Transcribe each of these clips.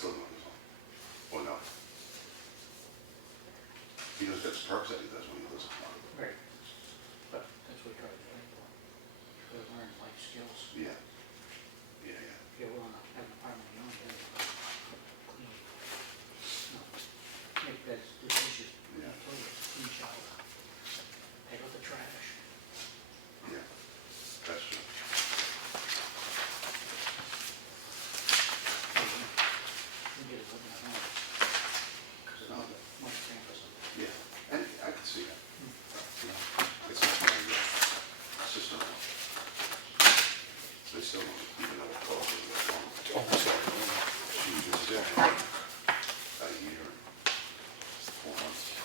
guy's living on his own. Or no. He does get perks that he does when he lives alone. Right. But that's what you're trying for. To learn life skills. Yeah. Yeah, yeah. If you're willing to have an apartment of your own, you have to clean. No. Make beds, do dishes, Yeah. toilets, clean shower. Take out the trash. Yeah. That's true. You get it living at home. Because it's much safer. Yeah. And I can see that. You know, it's not my sister-in-law. They still don't even know what cause it was wrong. Oh, sorry. She was there a year and 4 months.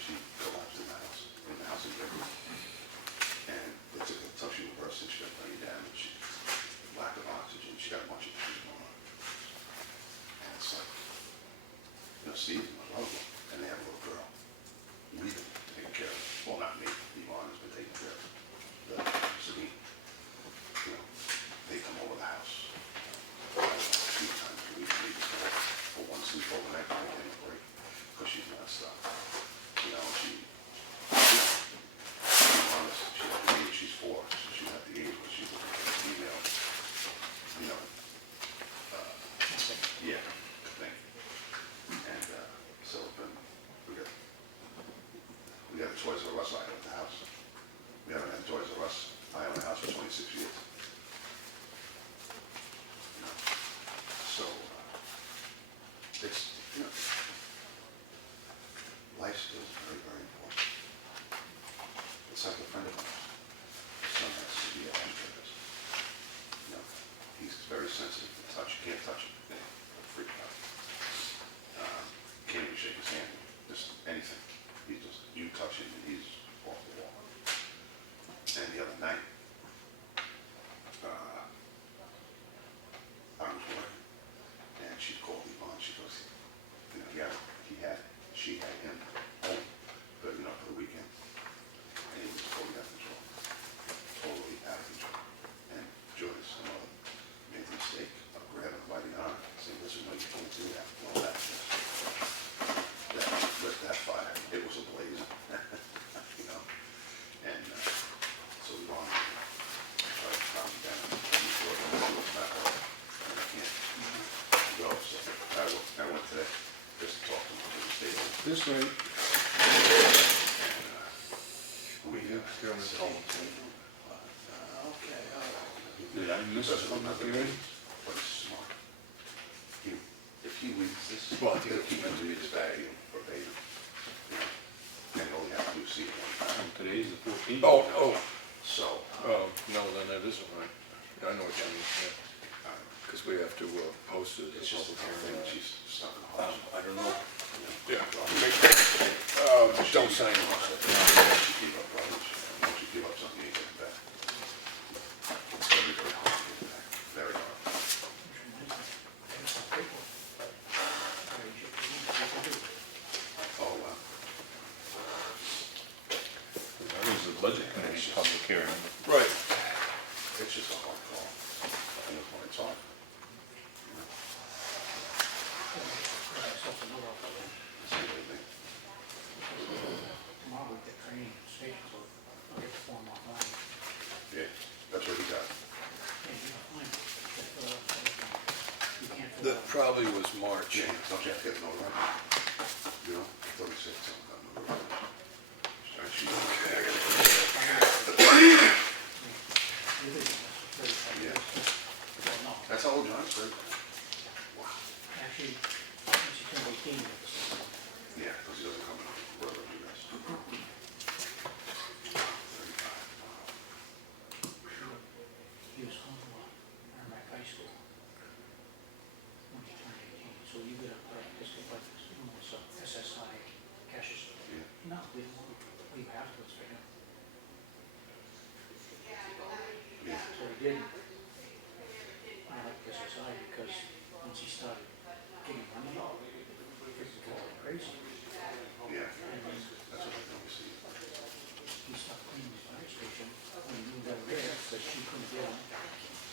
She collapsed in the house in Feirick. And they took a touchy reverse and she got brain damage, lack of oxygen. She got a bunch of issues going on. And it's like, you know, Steve and my brother, and they have a little girl. We've been taking care of her. Well, not me. Yvonne has been taking care of the Sabine. You know, they come over the house. I don't know, 2 times a week, maybe for one sleep overnight, they get a break. Because she's messed up. You know, she's 4, so she's at the age where she's looking for a female, you know, yeah, thing. And so we got the Toys R Us item at the house. We haven't had Toys R Us item in the house for 26 years. You know, so it's, you know, life skills are very, very important. It's like a friend of mine. His son has severe Encrypted. You know, he's very sensitive to touch. You can't touch him. He'll freak out. Can't even shake his hand. Just anything. He just, you touch him and he's off the wall. And the other night, I was working and she called Yvonne. She goes, you know, she had him home, but you know, for the weekend. And he was totally out of control. Totally out of control. And Joyce, the mother, made the mistake of grabbing him by the arm and saying, listen, no, you can't do that. All that stuff. That lit that fire. It was a blaze. You know? And so we went on and tried to calm him down. And he thought, it's not right. And I can't go. So I went today just to talk to him to the state. This way. And we You're on the so, phone. Okay, all right. Did I miss something at the end? but he's smart. If he reads this, Well, I think he can read his value verbatim. You know, and all you have to do is see it one time. Today's the 14th. Oh. So, No, then that isn't right. I know what you mean, yeah. Because we have to post it. it's just a tough thing. She's stuck in the house. I don't know. You know, Yeah. Don't sign it. once you give up rubbish, once you give up something, you get it back. It's very, very hard to get it back. Very hard. Oh, wow. That was the budget committee public hearing. Right. It's just a hard call. And it's when it's on. You know, it's everything. Tomorrow we get training at the station, so I'll get the form online. Yeah, that's what he got. And you know, fine. You can't fill That out. probably was March. Yeah, don't you have to get no right? You know, I thought he said something about no right. Yeah. No, That's how old John said. Wow. actually, she turned 18 with this. Yeah, because he doesn't come in wherever you guys. 35. Wow. He was home Merrimack High School when he turned 18. So you get a just get like almost SSI cashes. Yeah. No, we don't want to leave afterwards for him. Yeah. So he didn't. I like SSI because once he started getting money, it got crazy. Yeah. And then That's what I think we see. he stopped cleaning the fire station when he moved over there because she couldn't get him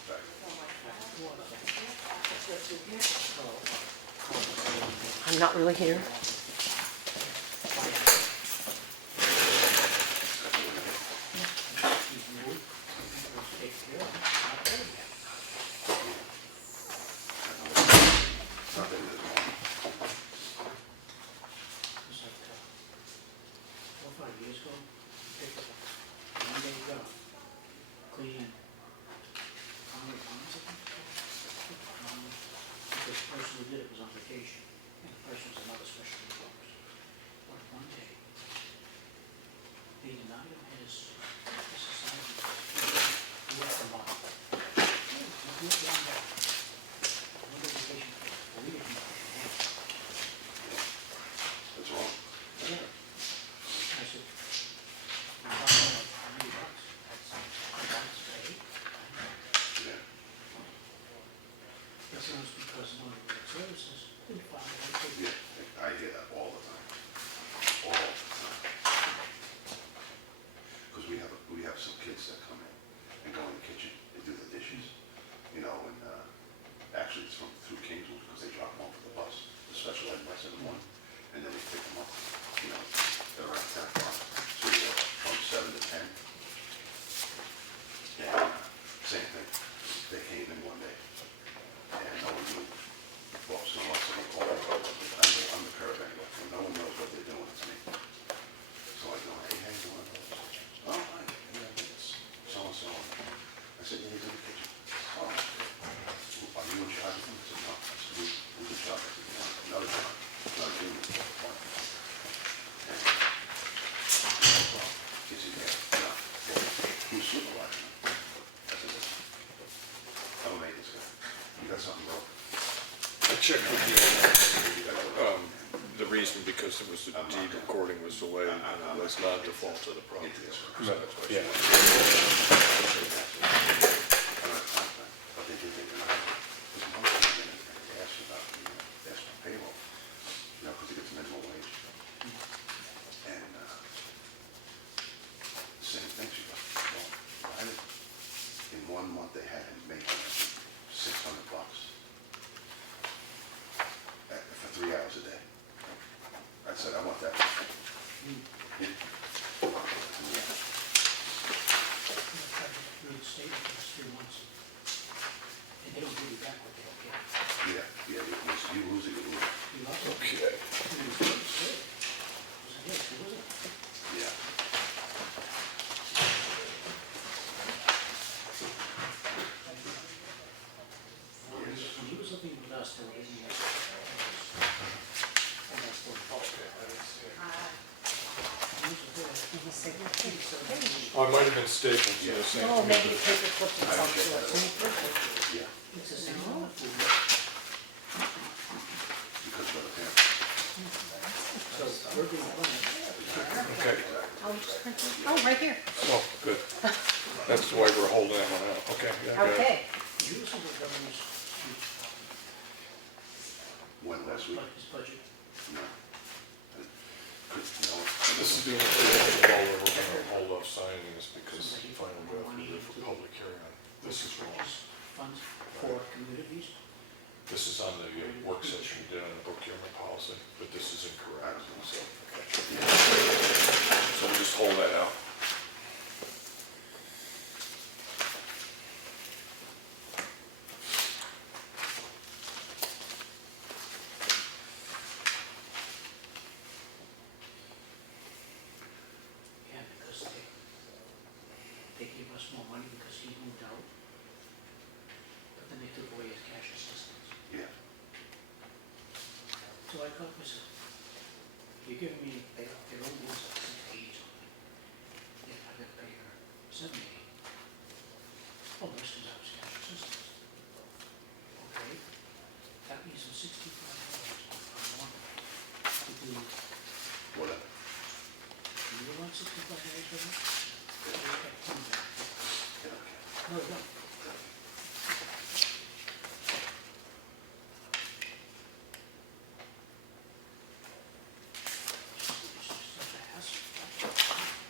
Back. back and forth. So not really here. That's wrong. Yeah. Yeah, I hear that all the time. All the time. Because we have some kids that come in and go in the kitchen and do the dishes, you know, and actually it's through Kingswood because they drop them off at the bus, the special ed bus in the morning, and then they pick them up, you know, at around 10 o'clock. So you go from 7 to 10. And same thing, they came in one day and no one knew. Well, so lots of them call me, I'm the curb anyway, so no one knows what they're doing, it's me. So I go, hey, how you doing? Oh, hi, yeah, it's so-and-so. I said, yeah, he's in the kitchen. Oh, are you in charge of him? I said, no. I said, who's in charge? I said, no, another job, another human. And, well, is he there? No. Who's supervising him? I said, listen, I'm a maintenance guy. You got something broken? I checked with the reason because it was the deed recording was delayed and it was not default to the property. So that's why she- But they did think about it. Because most of them they ask about, ask for payroll, you know, because it gets minimum wage. And same thing, she goes, well, why did, in 1 month they had him making $600 for 3 hours a day. I said, I want that. Yeah. And they don't give you back what they don't get. Yeah, you lose it, you lose it. You lost it. Okay. You lose it. Yes, you lose it. Yeah. When he was living with us, there were 8 years. And that's the fault. Oh, it might have been stapled to the same. Oh, maybe the paper clip is on to it. Yeah, It's the same one. because of the parents. So we're being punished. Okay, Oh, you just printed it? Oh, right here. oh, good. That's why we're holding that one out. Okay. yeah, got it. Okay. Usually the governor's When last week? his budget. No. No. This is the only thing while we're gonna hold off signing this because the final draft will be for public hearing on. This is wrong. Funds for communities. This is on the work session we did on the procurement policy, but this is incorrect, so. So we'll just hold that out. Yeah, because they gave us more money because he moved out. But then they took away his cash assistance. Yeah. So I called myself, you're giving me, their own bills at 680 something. Yeah, I gotta pay her 780. Oh, the rest is out of cash assistance. Okay, that means I'm $65 a month to do, Whatever. do you want $65 for that? Yeah, okay. No, no. It's just such a hassle.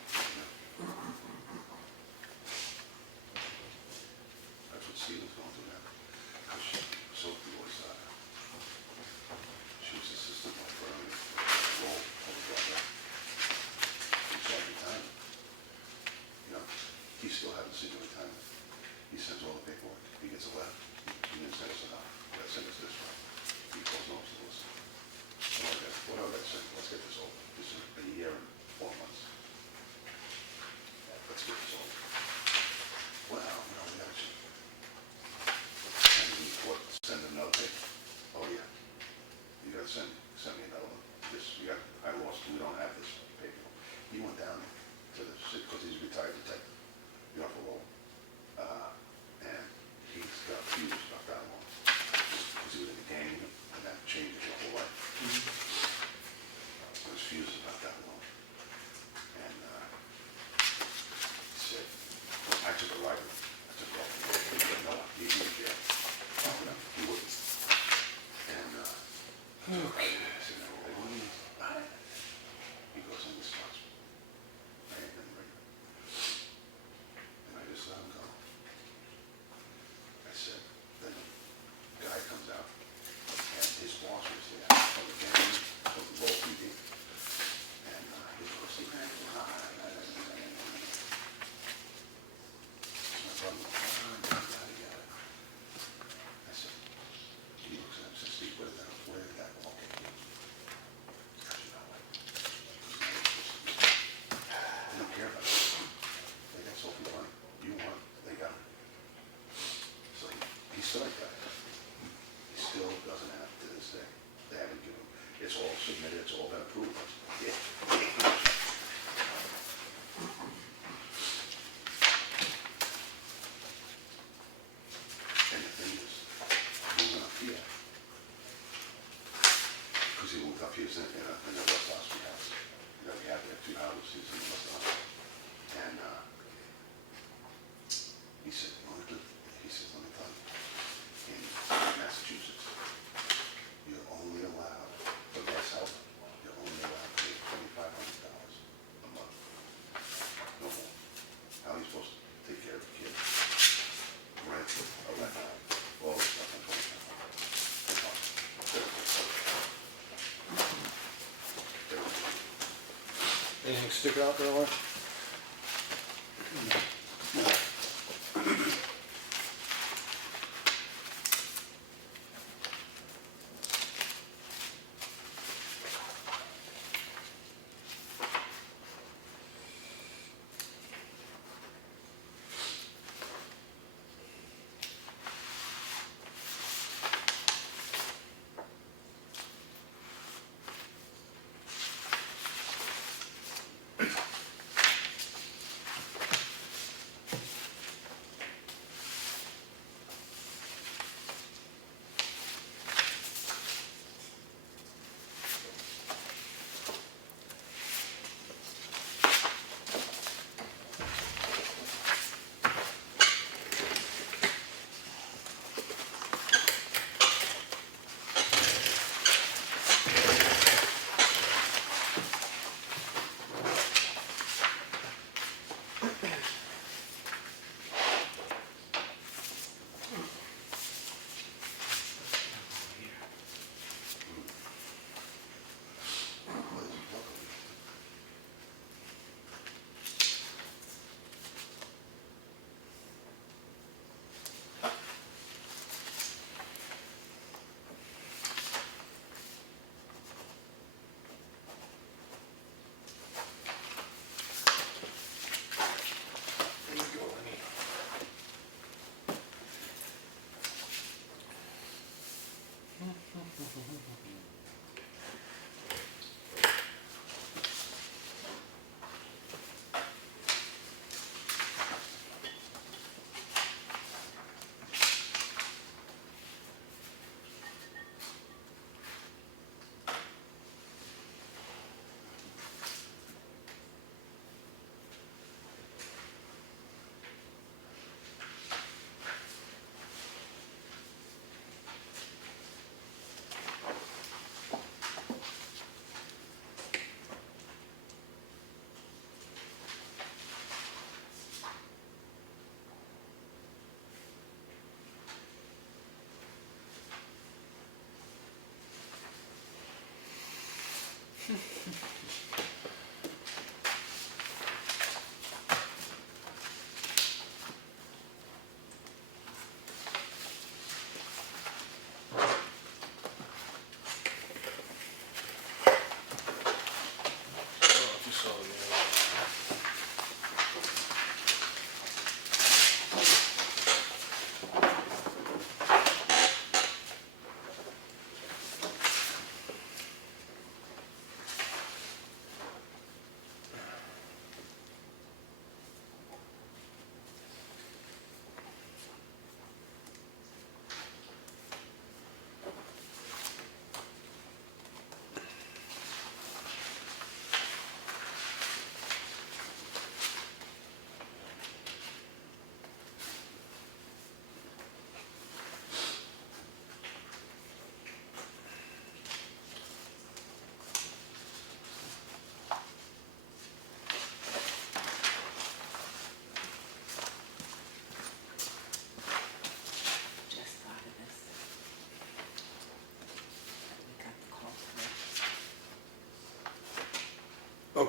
took off. No, he was in jail. No, he wouldn't. And, I said, no, what do you mean? He goes, I'm responsible. I ain't been regular. And I just let him go. I said, then the guy comes out, and his boss was there, from the family, from the local PD. And he goes, man, my brother, yada. I said, he looks at him and says, Steve, where did that walk in? You know what? They don't care about it. They got so much money. You want, they got it. So he's still like that. He still doesn't have to this day. They haven't given him. It's all submitted. It's all been approved. Yeah. And the thing is, moving up here, because he moved up here in a West Osprey house. You know, he had there 2 houses in West Osprey. And he said, let me tell you, in Massachusetts, you're only allowed, for gas help, you're only allowed to pay $2,500 a month. No more. How are you supposed to take care of a kid? Rent, electric, all this stuff on $2,500. Anything stick out there, Larry?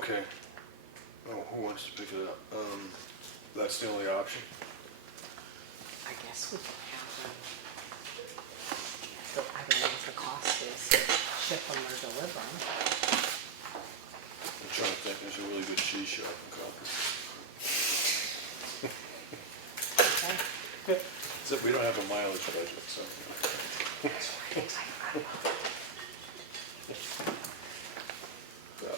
Okay. Oh, who wants to pick it up? That's the only option? I guess we can have them. So I don't know what the cost is, ship them or deliver them. I'm trying to think, there's a really good cheese shop in Concord. Okay. Except we don't have a mileage budget, so. Oh, well.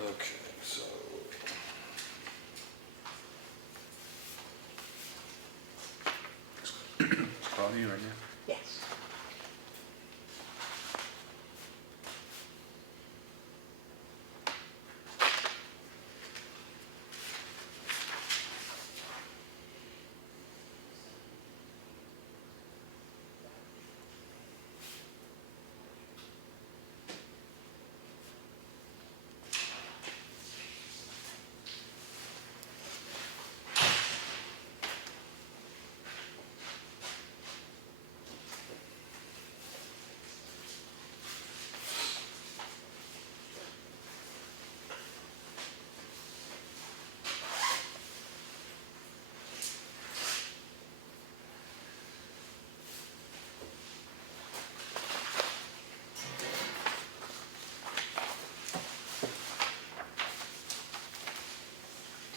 Okay, so. It's Claudia right now. Yes.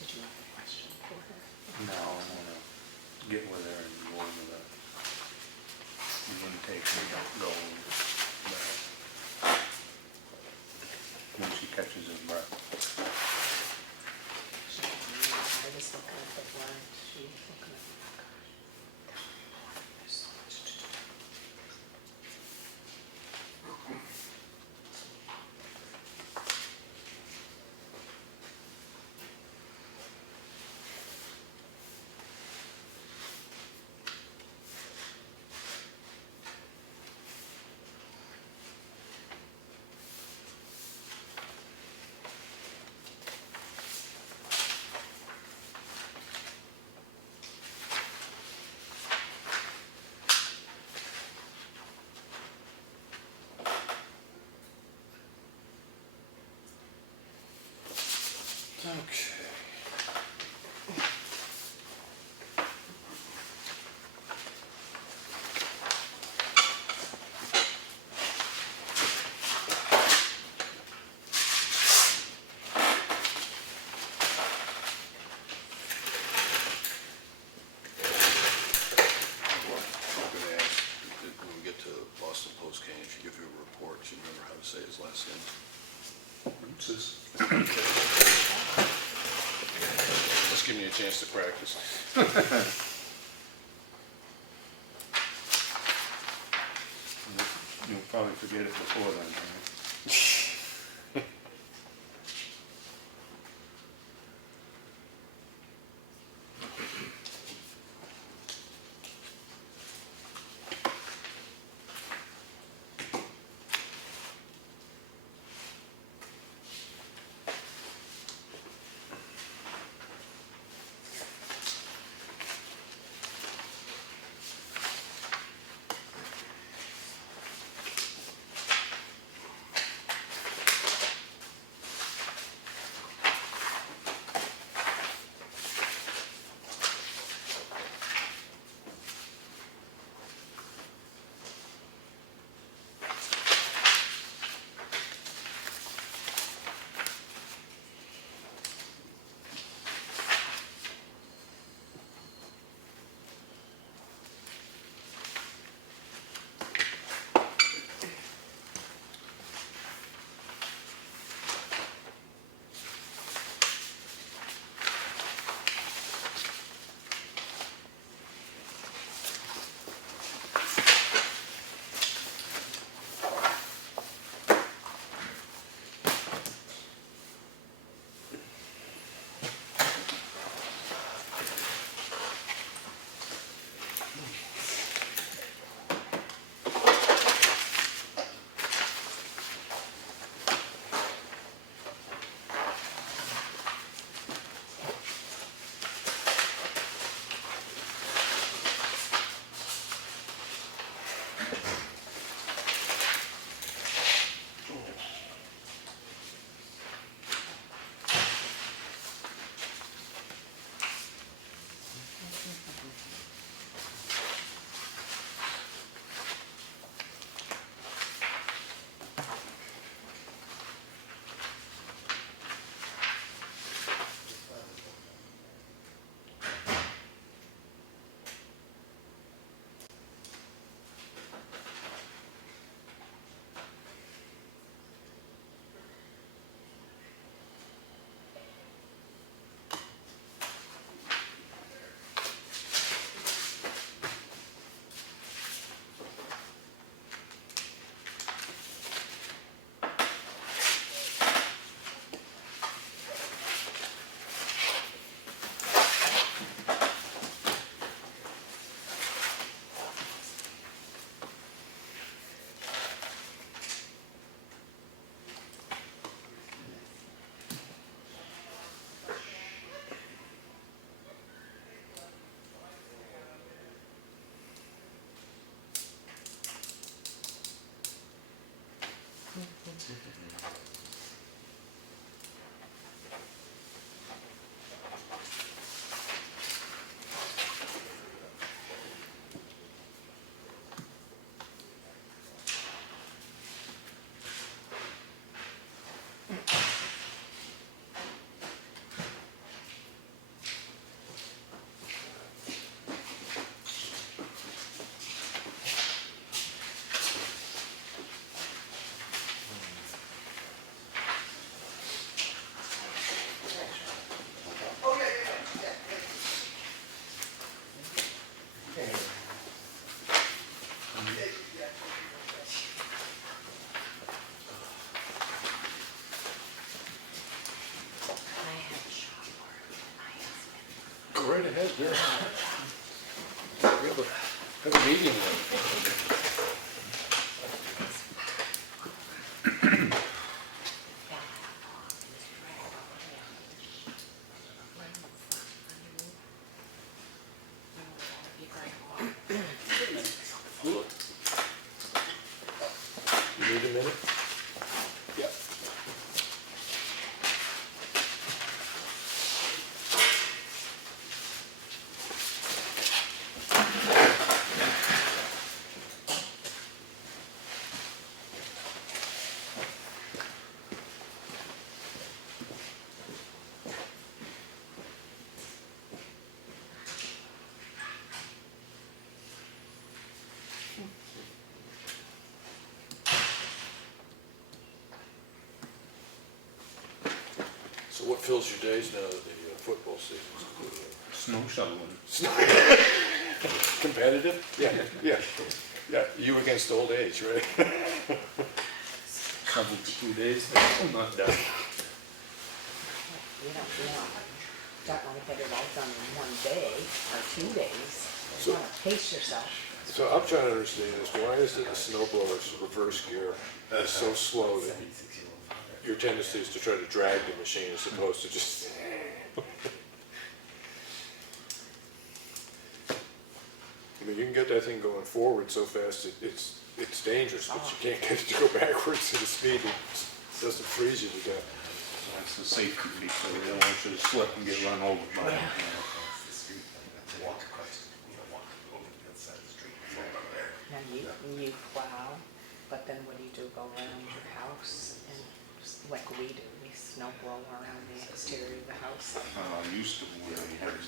Did you have a question for her? No, I wanna get with her and go over the invitation, don't go when she catches her breath. I was looking at the warrant, she was looking at, oh gosh. There's so much to do. Okay. I'm gonna ask, when we get to Boston Post, Kane, if you give you a report, you remember how to say his last name? Just give me a chance to practice. You'll probably forget it before then, right? ahead, yeah. We have a meeting then. You need a minute? Yeah. So what fills your days now that the football season's concluded? Snow shoveling. Competitive? Yeah, yeah, yeah, you against old age, right? Shoveled for 2 days, I'm not done. You don't wanna get it all done in one day or 2 days. So- You wanna pace yourself. So I'm trying to understand this, why is it the snow blower's reverse gear is so slow that your tendency is to try to drag the machine as opposed to just... I mean, you can get that thing going forward so fast, it's dangerous, but you can't get it to go backwards at a speed that doesn't freeze you to death. That's the safety feature, they don't want you to slip and get run over by it. Now you plow, but then what do? Go around your house and like we do, we snow blow around the exterior of the house. I used to when I had a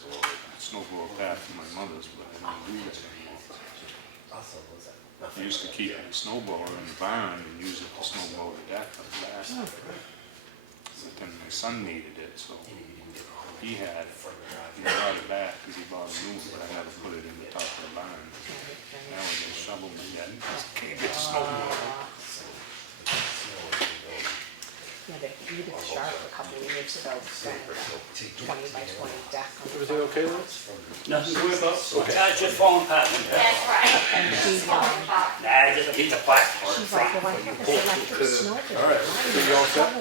snow blower path from my mother's, but I don't do that anymore. I used to keep my snow blower in the barn and use it to snow blow the deck up the back. But then my son needed it, so he had it. He brought it back because he bought a new one, but I never put it in the top of the barn. Now I just shovel my deck, can't get the snow blower. Yeah, they did sharp a couple of years ago, done a 20 by 20 deck. on the Everything top. okay, Liz? Nothing to worry about. It's just falling apart. That's right. And she's Nah, just a piece of plastic. she's like, well, I have this electric snow blower. All right, so you all set?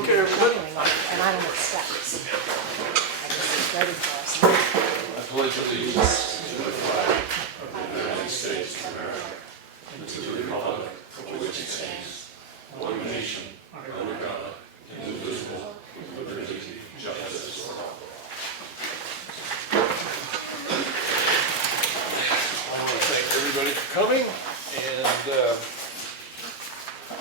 Okay, everybody. And I don't accept. I just ready for us. I pledge allegiance to the flag of the United States of America and to the republic for which it stands, one nation, under God, indivisible, with liberty and justice for all. I want to thank everybody for coming, and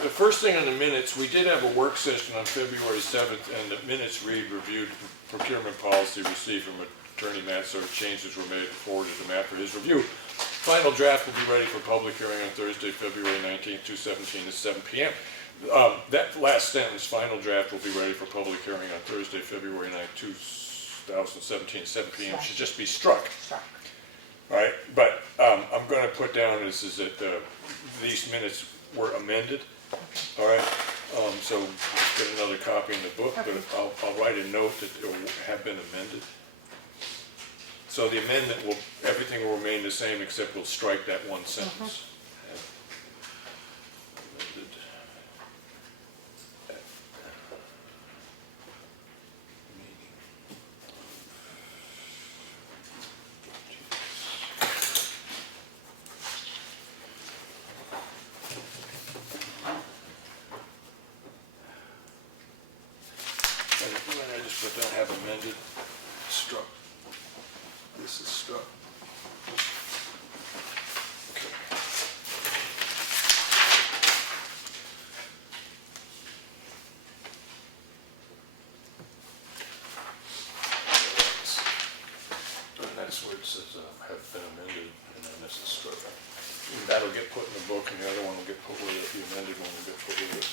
the first thing on the minutes, we did have a work session on February 7th, and the minutes read reviewed procurement policy received from Attorney Matt, so changes were made and forwarded to Matt for his review. Final draft will be ready for public hearing on Thursday, February 19th, 2017 at 7 p.m. That last sentence, final draft will be ready for public hearing on Thursday, February 9th, 2017 at 7 p.m. Should just be struck. Struck. All right, but I'm going to put down is that these minutes were amended. All right, so get another copy in the book, but I'll write a note that it will have been amended. So the amendment will, everything will remain the same except we'll strike that one sentence. Amended. And I just put down have amended, struck. This is struck. Okay. And that's where it says have been amended, and then this is struck. And that'll get put in the book, and the other one will get put with it, the amended one will get put with it.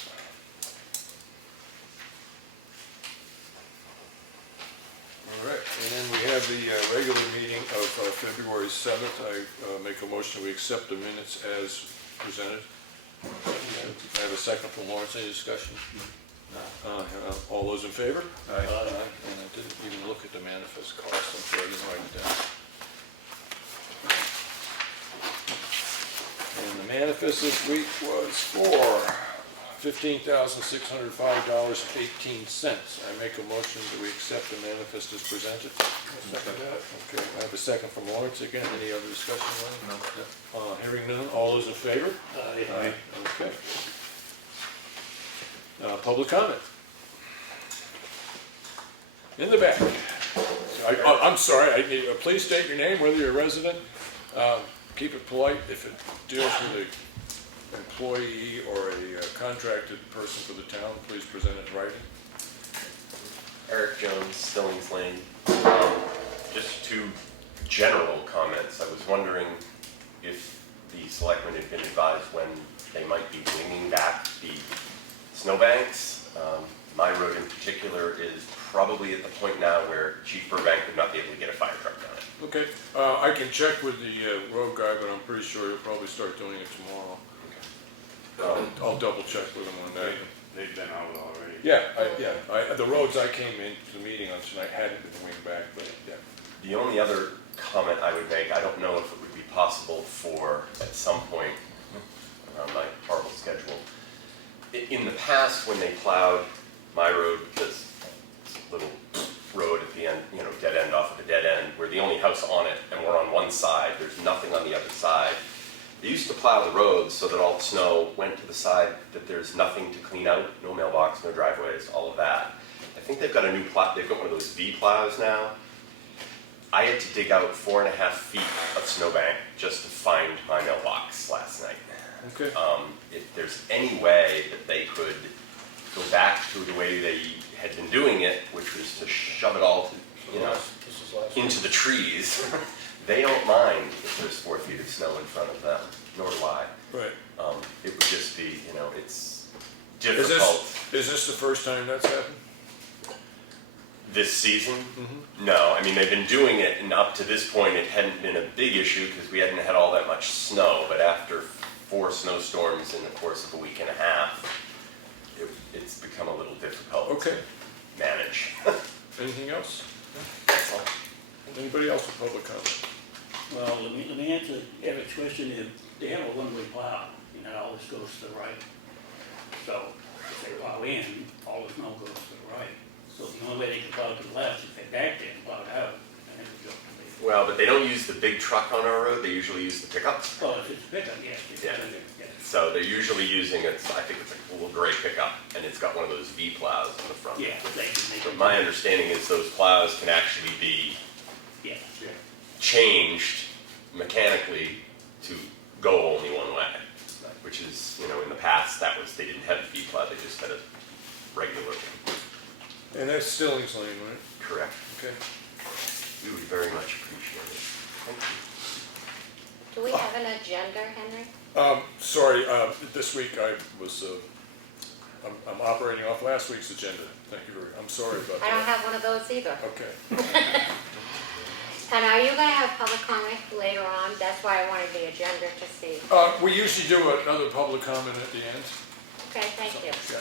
All right, and then we have the regular meeting of February 7th. I make a motion we accept the minutes as presented. I have a second from Lawrence. Any discussion? All those in favor? Aye. And I didn't even look at the manifest cost. I'm sure I didn't write it down. manifest this week was for $15,605.18. I make a motion that we accept the manifest as presented. Okay, I have a second from Lawrence again. Any other discussion? No. Hearing none, all those in favor? Aye. Okay. Public comment. In the back. I'm sorry, please state your name, whether you're a resident. Keep it polite. If it deals with an employee or a contracted person for the town, please present it in writing. Eric Jones, Stillings Lane. Just two general comments. I was wondering if the selectmen had been advised when they might be bringing back the snowbanks. My road in particular is probably at the point now where Chief Burbank would not be able to get a fire truck down it. Okay, I can check with the road guy, but I'm pretty sure he'll probably start doing it tomorrow. I'll double check with him on that. They've been out already. The roads I came into the meeting on tonight hadn't been winged back, but yeah. The only other comment I would make, I don't know if it would be possible for, at some point, around my horrible schedule, in the past when they plowed my road, because it's a little road at the end, dead end off of a dead end, we're the only house on it, and we're on one side, there's nothing on the other side. They used to plow the roads so that all the snow went to the side that there's nothing to clean out, no mailbox, no driveways, all of that. I think they've got a new plow, they've got one of those V plows now. I had to dig out 4.5 feet of snowbank just to find my mailbox last night. Okay. If there's any way that they could go back to the way they had been doing it, which was to shove it all, into the trees, they don't mind if there's 4 feet of snow in front of them, nor do I. Right. It would just be, it's difficult. Is this the first time that's happened? This season? No, I mean, they've been doing it, and up to this point, it hadn't been a big issue because we hadn't had all that much snow, but after 4 snowstorms in the course of a week and a half, it's become a little difficult to manage. Anything else? That's all. Anybody else with public comment? Well, let me answer Eric's question. If they have a one-way plow, it always goes to the right. So if they plow in, all the snow goes to the right. So the only way they can plow to the left is if they back there and plow it out, and it would go to the. Well, but they don't use the big truck on our road, they usually use the pickups. Well, if it's a pickup, yes. Yeah. So they're usually using, I think it's a little gray pickup, and it's got one of those V plows on the front. Yeah, they can. But my understanding is those plows can actually be changed mechanically to go only one way, which is, in the past, they didn't have a V plow, they just had a regular one. And that's Stillings Lane, right? Correct. Okay. We would very much appreciate it. Thank you. Do we have an agenda, Henry? Sorry, this week I was, I'm operating off last week's agenda. Thank you I'm sorry about that. I don't have one of those either. Okay. And are you gonna have public comment later on? That's why I wanted the agenda to see. We usually do another public comment at the end. Okay, thank you. Yeah.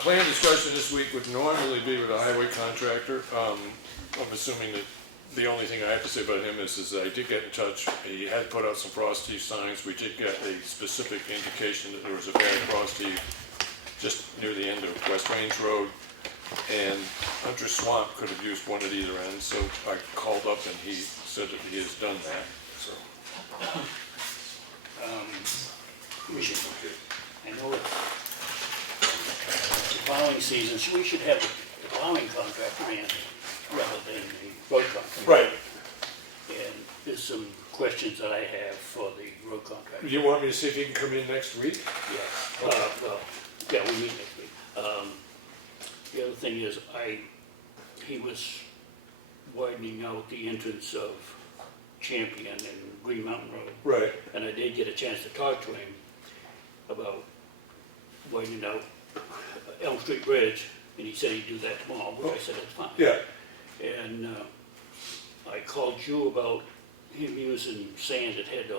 Plan discussion this week would normally be with a highway contractor. I'm assuming that the only thing I have to say about him is I did get in touch. He had put out some frost heave signs. We did get a specific indication that there was a bad frost heave just near the end of West Range Road. And Hunter Swamp could have used one at either end, so I called up and he said that he has done that. So. I know it's the plowing season, so we should have the plowing contractor in rather than the road contractor. Right. And there's some questions that I have for the road contractor. You want me to see if he can come in next week? Yeah, we meet next week. The other thing is, he was widening out the entrance of Champion and Green Mountain Road. Right. And I did get a chance to talk to him about widening out Elm Street Bridge, and he said he'd do that tomorrow, which I said that's fine. Yeah. And I called you about him using sand that had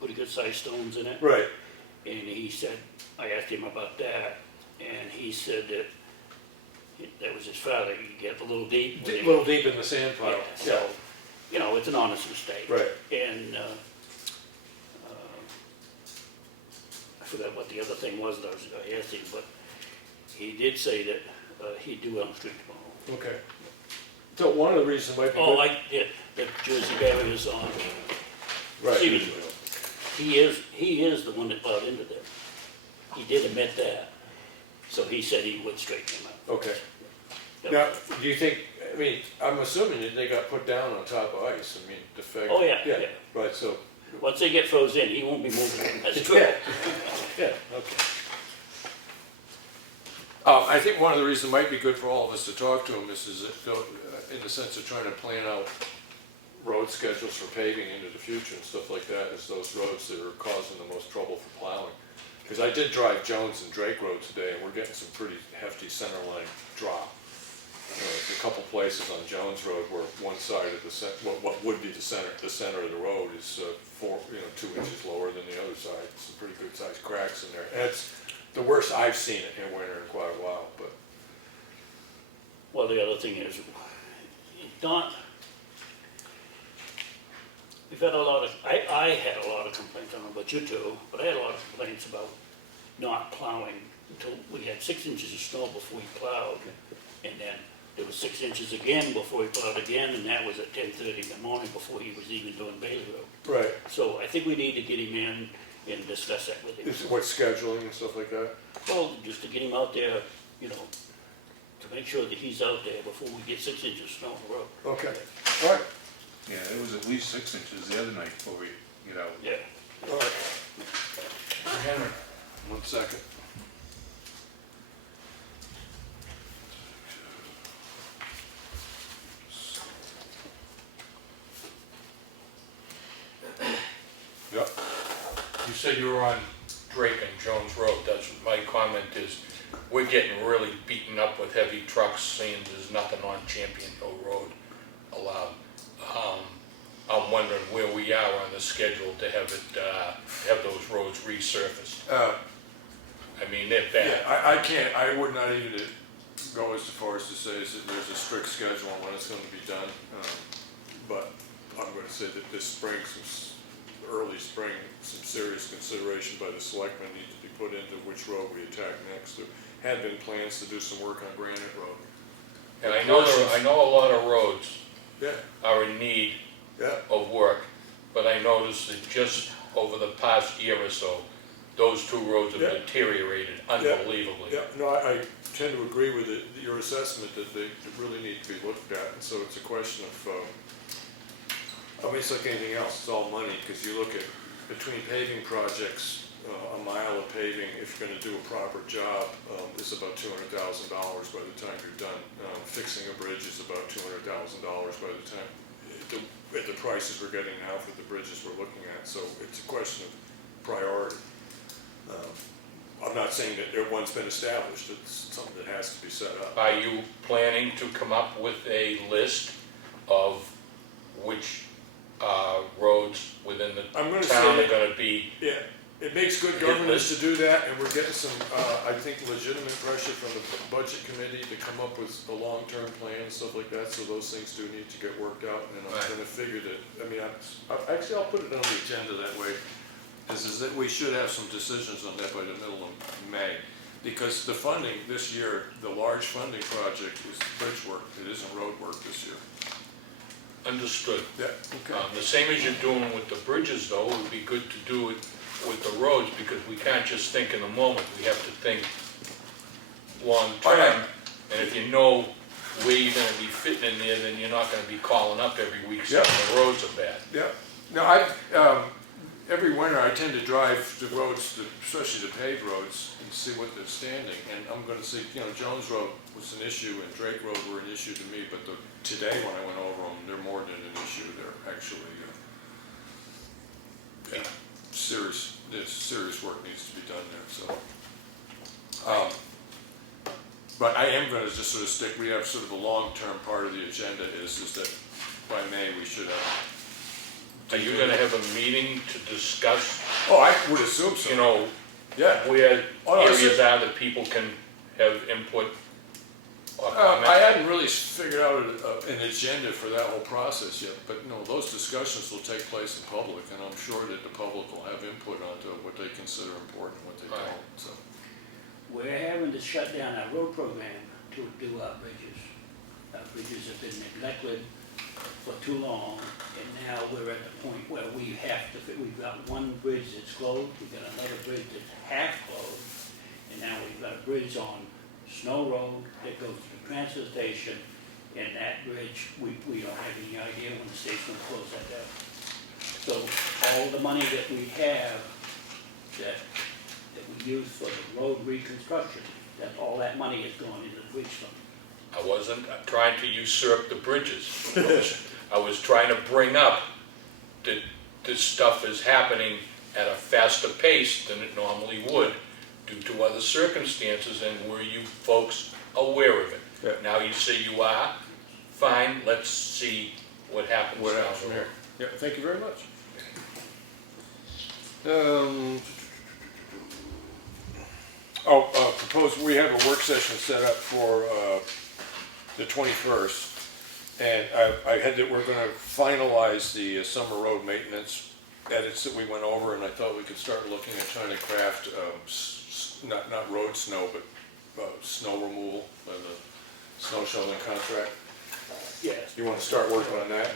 pretty good sized stones in it. Right. And he said, I asked him about that, and he said that that was his father, he get a little deep. A little deep in the sand pile. Yeah, so you know, it's an honest mistake. Right. And, I forgot what the other thing was that I was gonna ask him, but he did say that, he'd do Elm Street tomorrow. Okay. So one of the reasons might be Oh, good. yeah, the Jersey barriers on, Right. Stevensville. He is the one that plowed into there. He did admit that, so he said he would straighten them out. Okay. Yep. Now, do you think, I mean, I'm assuming that they got put down on top of ice, I mean, the fact. Oh, yeah. Right, so, Once they get froze in, he won't be moving them, that's true. yeah, yeah, okay. I think one of the reasons it might be good for all of us to talk to him is that, in the sense of trying to plan out road schedules for paving into the future and stuff like that, is those roads that are causing the most trouble for plowing. Because I did drive Jones and Drake Road today, and we're getting some pretty hefty center line drop. There's a couple places on Jones Road where one side of the what would be the center of the road is 2 inches lower than the other side. Some pretty good sized cracks in there. And it's the worst I've seen it in winter in quite a while. But Well, the other thing is, we've had a lot of, I had a lot of complaints, I don't know about you two, but I had a lot of complaints about not plowing until we had 6 inches of snow before we plowed. And then there was 6 inches again before we plowed again, and that was at 10:30 in the morning before he was even doing Bailey Road. right, So I think we need to get him in and discuss that with him. is what scheduling and stuff like that? Well, just to get him out there, you know, to make sure that he's out there before we get 6 inches of snow on the road. Okay, all right, Yeah, it was at least 6 inches the other night before we get out. Yeah. all right. Henry, 1 second. Yep. You said you were on Drake and Jones Road. That's what my comment is. We're getting really beaten up with heavy trucks saying there's nothing on Champion Hill Road allowed. I'm wondering where we are on the schedule to have it, have those roads resurfaced. I mean, they're Yeah, bad. I would not even go as far as to say that there's a strict schedule on when it's gonna be done. But I'm gonna say that this spring, early spring, some serious consideration by the selectmen need to be put into which road we attack next. There had been plans to do some work on Granite Road. And I know a lot of roads Yeah, are in need yeah, of work, but I noticed that just over the past year or so, those two roads have Yeah. deteriorated unbelievably. yeah, no, I tend to agree with your assessment that they really need to be looked at, and so it's a question of, I mean, it's like anything else, it's all money, because you look at, between paving projects, a mile of paving, if you're gonna do a proper job, is about $200,000 by the time you're done. Fixing a bridge is about $200,000 by the time, at the prices we're getting now for the bridges we're looking at, so it's a question of priority. I'm not saying that one's been established, it's something that has to be set up. Are you planning to come up with a list of which roads within the I'm gonna town say- are gonna be? Yeah, it makes good governance to do that, and we're getting some, I think, legitimate pressure from the budget committee to come up with a long-term plan and stuff like that, so those things do need to get worked out, and I'm Right. gonna figure that, I mean, actually, I'll put it on the agenda that way, is that we should have some decisions on that by the middle of May, because the funding this year, the large funding project is bridge work, it isn't road work this year. Understood. Yeah, okay. The same as you're doing with the bridges, though, it would be good to do it with the roads, because we can't just think in the moment, we have to think long-term. Right. And if you know where you're gonna be fitting in there, then you're not gonna be calling up every week saying Yeah. the roads are bad. Yeah, no, every winter I tend to drive the roads, especially the paved roads, and see what they're standing, and I'm gonna see, Jones Road was an issue and Drake Road were an issue to me, but today when I went over them, they're more than an issue, they're actually, serious work needs to be done there, so. But I am gonna just sort of stick, we have sort of a long-term part of the agenda is that by May we should have. Are you gonna have a meeting to discuss, Oh, I would assume so. Yeah. where Oh, no, areas are that people can have input or comment? I hadn't hadn't really figured out an agenda for that whole process yet, but no, those discussions will take place in public, and I'm sure that the public will have input onto what they consider important and what they Right. don't, so. We're having to shut down our road program to do our bridges. Our bridges have been neglected for too long, and now we're at the point where we have to, we've got one bridge that's closed, we've got another bridge that's half closed, and now we've got a bridge on Snow Road that goes to the transfer station, and that bridge, we don't have any idea when the state's gonna close that down. So all the money that we have, that we use for the road reconstruction, all that money is going into the bridge fund. I wasn't trying to usurp the bridges. I was trying to bring up that this stuff is happening at a faster pace than it normally would due to other circumstances, and were you folks aware of it? Yeah. Now you say you are, fine, let's see what happens. What down happens the from road. here? Yeah, thank you very much. Propose, we have a work session set up for the 21st, and I had that we're gonna finalize the summer road maintenance edits that we went over, and I thought we could start looking at trying to craft, not road snow, but snow removal, the snow shoveling contract. Yes. You wanna start working on that?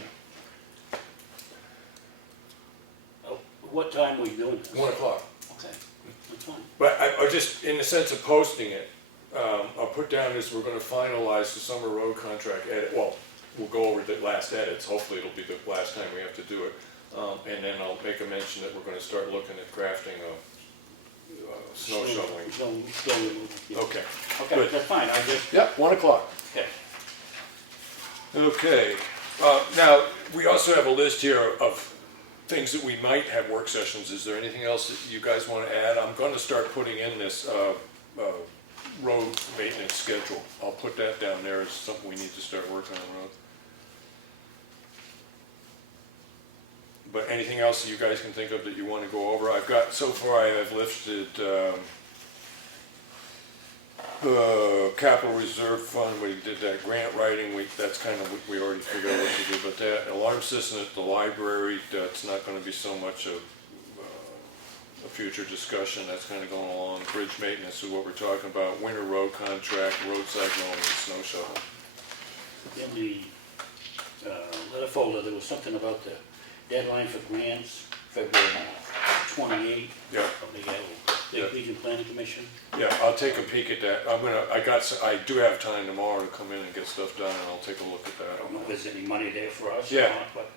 What time are we doing this? 1 o'clock. Okay, that's fine. But I just, in the sense of posting it, I'll put down this, we're gonna finalize the summer road contract edit, well, we'll go over the last edits, hopefully it'll be the last time we have to do it. And then I'll make a mention that we're gonna start looking at crafting a snow shoveling. Snow removal, yeah. Okay, Okay, good. that's fine, I just, Yep, 1 o'clock. okay. Okay, now, we also have a list here of things that we might have work sessions. Is there anything else that you guys want to add? I'm going to start putting in this road maintenance schedule. I'll put that down there as something we need to start working on the road. But anything else that you guys can think of that you want to go over? I've got, so far I have listed capital reserve fund, we did that grant writing, that's kind of, we already figured out what to do, but that alarm system at the library, that's not gonna be so much of a future discussion, that's kind of going along. Bridge maintenance is what we're talking about, winter road contract, roadside mowing, and snow shoveling. In the letter folder, there was something about the deadline for grants, February 28th. Yeah. Of the Region Planning Commission. Yeah, I'll take a peek at that. I do have time tomorrow to come in and get stuff done, and I'll take a look at I that. don't know if there's any money there for us or Yeah. not, but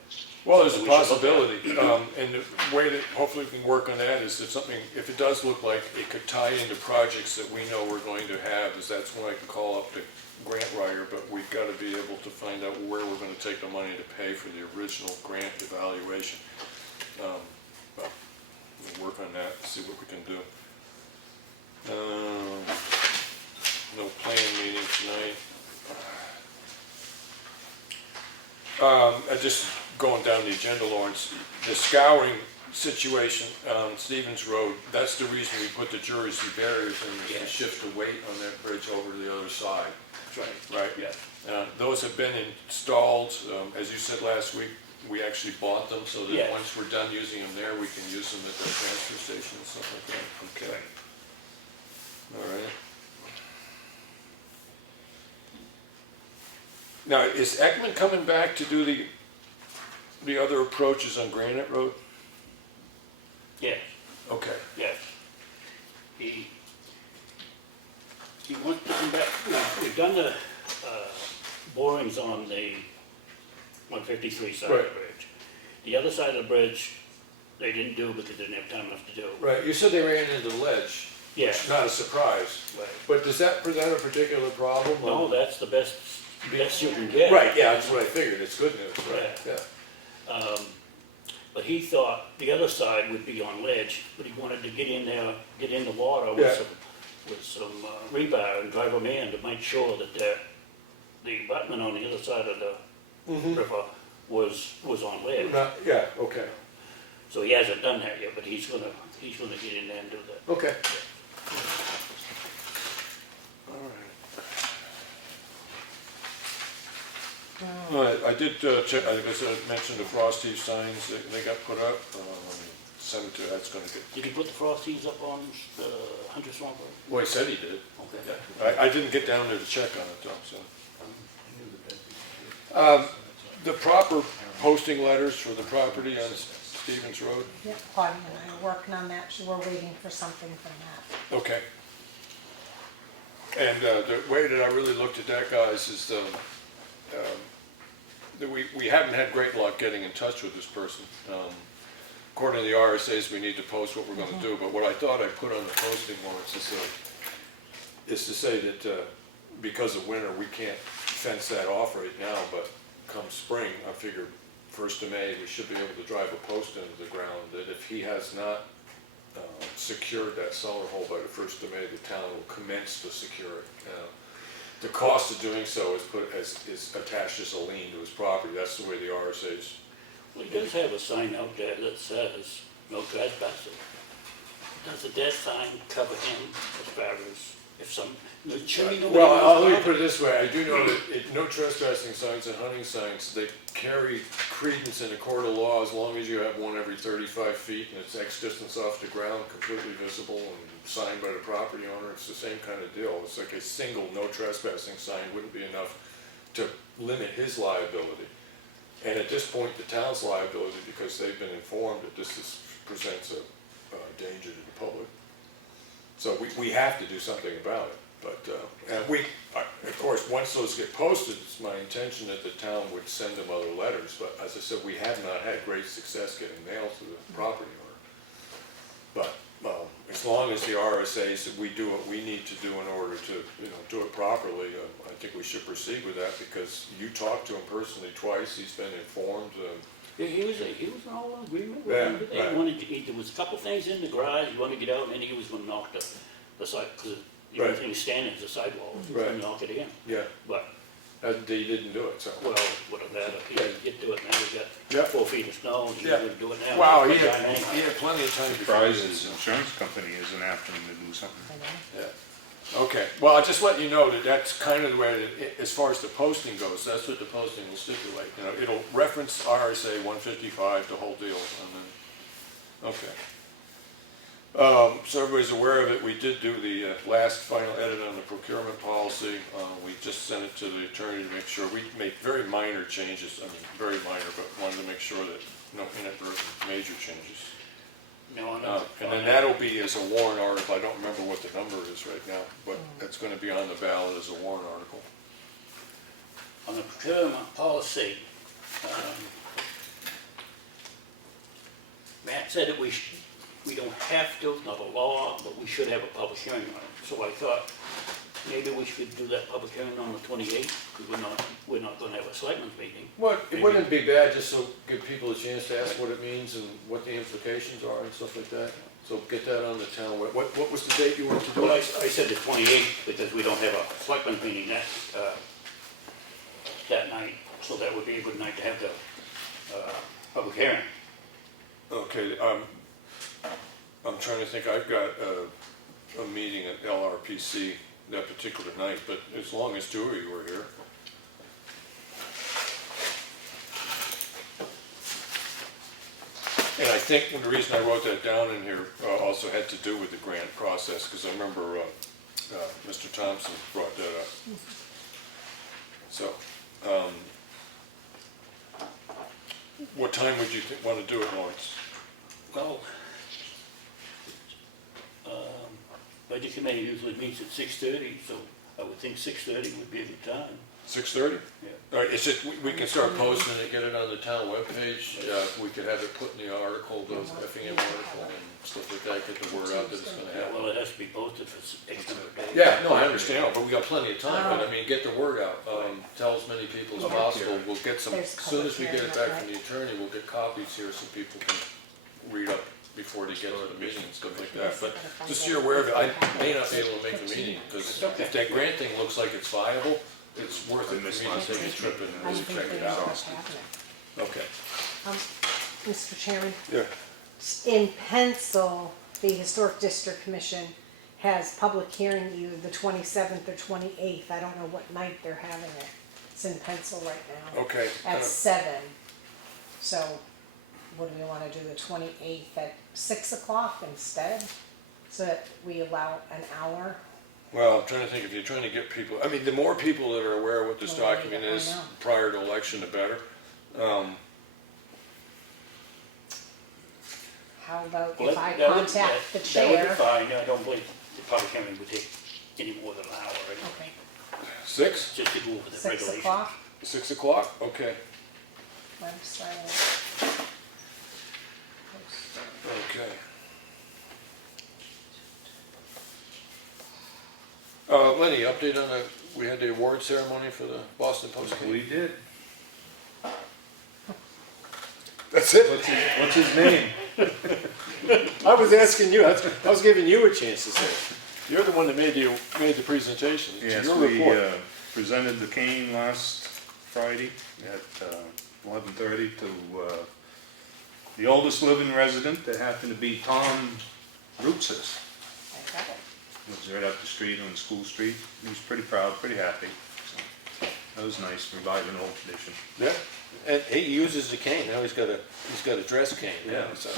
Well, there's a We should look at possibility, and the way that hopefully we can work on that is that something, if it does look like it could tie into projects that we know we're going to have, is that's when I can call up the grant writer, but we've got to be able to find out where we're going to take the money to pay for the original grant evaluation. But we'll work on that, see what we can do. No planning meeting tonight. Just going down the agenda, Lawrence, the scouring situation on Stevens Road, that's the reason we put the jury seat barriers in, to shift the weight on that bridge over to the other side. that's right. Right. Yeah. Those have been installed, as you said last week, we actually bought them so that Yes. once we're done using them there, we can use them at the transfer station and stuff like that. Okay. All right. Now, is Ekman coming back to do the other approaches on Granite Road? Yes, Okay. yes. He wants to come back, we've done the borings on the 153 side of the Right. bridge. The other side of the bridge, they didn't do because they didn't have time enough to do. Right, you said they ran into the ledge. Yeah. Not a surprise. Right. But does that present a particular problem? No, that's the best you can get. Right, yeah, that's what I figured, it's good news, right, yeah. But he thought the other side would be on ledge, but he wanted to get in there, get in the water Yeah. with some rebar and drive them in to make sure that the abutment on the other side of the river was on ledge. Yeah, okay, So he hasn't done that yet, but he's gonna get in there and do that. okay. All right. I did check, I guess I mentioned the frost heave signs that they got put up. Send it to, that's gonna get, Did you put the frosties up on the Hunter Swamp Road? well, he said he did. Okay. I didn't get down there to check on it though, so. The proper posting letters for the property on Stevens Road? Yeah, Claudia and I are working on that, we're waiting for something from that. Okay. And the way that I really looked at that, guys, is that we haven't had great luck getting in touch with this person. According to the RSA's, we need to post what we're going to do, but what I thought I put on the posting warrants is to say that because of winter, we can't fence that off right now, but come spring, I figure 1st of May, we should be able to drive a post into the ground that if he has not secured that cellar hole by the 1st of May, the town will commence to secure it. The cost of doing so is attached as a lien to his property. That's the way the RSA's. Well, he does have a sign out there that says no trespassing. Does that sign cover him as far as if some, should he know? Well, let me put it this way. I do know that no trespassing signs and hunting signs, they carry credence in a court of law as long as you have one every 35 feet and it's X distance off the ground, completely visible and signed by the property owner. It's the same kind of deal. It's like a single no trespassing sign wouldn't be enough to limit his liability. And at this point, the town's liability, because they've been informed that this presents a danger to the public. So we have to do something about it. But and of course, once those get posted, it's my intention that the town would send them other letters. But as I said, we have not had great success getting mail to the property owner. But as long as the RSA said we do what we need to do in order to do it properly, I think we should proceed with that because you talked to him personally twice. He's been informed. Yeah, he was in all agreement with Yeah, him. right. There was a couple things in the garage, he wanted to get out, and then he was gonna knock the side, because the only Right. thing standing is the sidewall, he was gonna Right. knock it in. Yeah, But, he didn't do it. So. well, what of that, he didn't get to it, now we Yeah. got 4 feet of snow, and he's Yeah. gonna do it now. Wow, Put he time in. had plenty of time to do Surprised it. his insurance company isn't after him to do something. I know. Yeah. Okay, well, I'll just let you know that that's kind of the way that, as far as the posting goes, that's what the posting will stipulate. It'll reference RSA 155, the whole deal, and then, okay. So everybody's aware of it. We did do the last final edit on the procurement policy. We just sent it to the attorney to make sure. We made very minor changes, I mean, very minor, but wanted to make sure that no inadvertent major changes. No, no. And then that'll be as a warrant article. I don't remember what the number is right now, but that's going to be on the ballot as a warrant article. On the procurement policy, Matt said that we don't have to, it's not a law, but we should have a public hearing on it. So I thought maybe we should do that public hearing on the 28th, because we're not gonna have a selectmen's meeting. Well, it wouldn't be bad just to give people a chance to ask what it means and what the implications are and stuff like that. So get that on the town. What was the date you wanted to do Well, I it? said the 28th, because we don't have a selectmen's meeting that night, so that would be a good night to have the public hearing. Okay, I'm trying to think. I've got a meeting at LRPC that particular night, but as long as two of you were here. And I think the reason I wrote that down in here also had to do with the grant process, because I remember Mr. Thompson brought that up. So, what time would you want to do it, Lawrence? Well, budget committee usually meets at 6:30, so I would think 6:30 would be a good time. 6:30? Yeah. All right, it's just, we can start posting it, get it on the town webpage. We could have it put in the article, the Effingham article and stuff like that, get the word out that it's gonna Yeah, happen. well, it has to be posted for X number of days. Yeah, no, I understand, but we got plenty of time, but I mean, get the word out. Tell as many people as possible. We'll get some, as soon as we get it back from the attorney, we'll get copies here so people can read up before they get to the meeting and stuff like that. But just so you're aware of it, I may not be able to make the meeting, because if that grant thing looks like it's viable, it's worth it for me to take a trip and I really think check they it are out. happening. Okay. Mr. Chairman, Yeah. in Pencil, the Historic District Commission has public hearing either the 27th or 28th. I don't know what night they're having it. It's in pencil right now. Okay. At 7. So what do we wanna do, the 28th at 6 o'clock instead? So that we allow an hour? Well, I'm trying to think, if you're trying to get people, I mean, the more people that are aware of what this The more document I is know. prior to election, the better. How about Well, if I that would- contact the That would be chair? fine, I don't believe the public hearing would take any more than an hour, right? Okay, 6? Just to go over the 6 regulations. o'clock, 6 o'clock? Okay, website. okay. Lenny, update on we had the award ceremony for the Boston Post game? We did. That's it? What's his name? I was asking you, I was giving you a chance to say it. You're the one that made the presentation. It's Yes, your we report. presented the cane last Friday at 11:30 to the oldest living resident that happened to be Tom Roots's. I got it. Lives right up the street on School Street. He was pretty proud, pretty happy. So that was nice, reviving an old tradition. Yeah, and he uses the cane, now he's got a dress cane now, Yeah. so.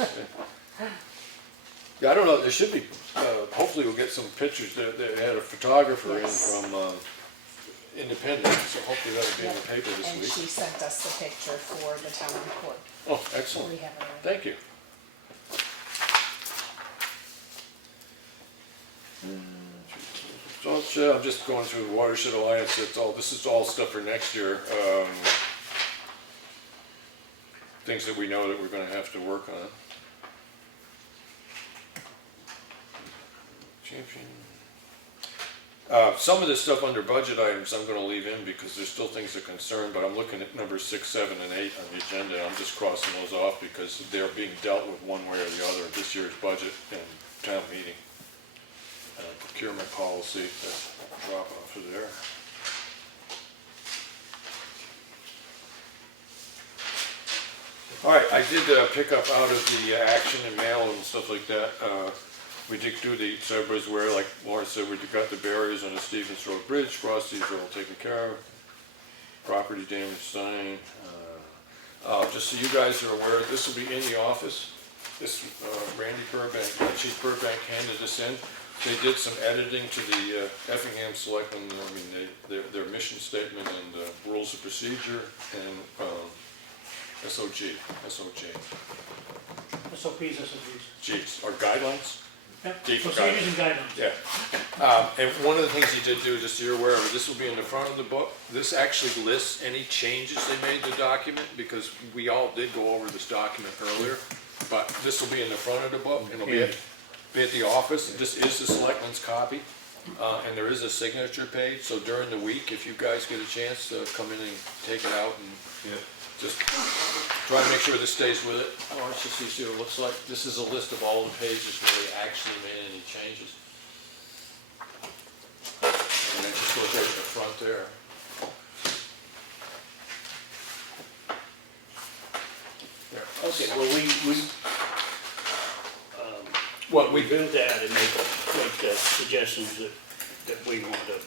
Yeah, I don't know, there should be, hopefully we'll get some pictures, they had a photographer in Yes. from Independence, so hopefully that'll be in the Yep. paper this And week. she sent us the picture for the town report. Oh, So excellent, we have it. thank you. So I'm just going through the Watershed Alliance, this is all stuff for next year. Things that we know that we're gonna have to work on. Champion. Some of this stuff under budget items I'm gonna leave in because there's still things of concern, but I'm looking at numbers 6, 7, and 8 on the agenda. I'm just crossing those off because they're being dealt with one way or the other, this year's budget and town meeting. Procurement policy, drop off of there. All right, I did pick up out of the action and mail and stuff like that. We did do so everybody's aware, like Lauren said, we got the barriers on the Stevens Road Bridge, frosties are all taken care of. Property damage sign. Just so you guys are aware, this will be in the office. This, Randy Burbank, Chief Burbank handed this in. They did some editing to the Effingham Selectmen, I mean, their mission statement and rules of procedure and SOG. SOPs, G's, or guidelines? Yep, D for procedures and guidelines. Yeah. And one of the things he did do, just so you're aware of, this will be in the front of the book. This actually lists any changes they made to the document, because we all did go over this document earlier. But this will be in the front of the book, and it'll be at the office. This is the selectman's copy, and there is a signature page. So during the week, if you guys get a chance to come in and take it out and just try to make sure this stays with it. Oh, let's just see what it looks like. This is a list of all the pages where they actually made any changes. And it just goes right to the front there. Okay, well, What we review that and make suggestions that we want to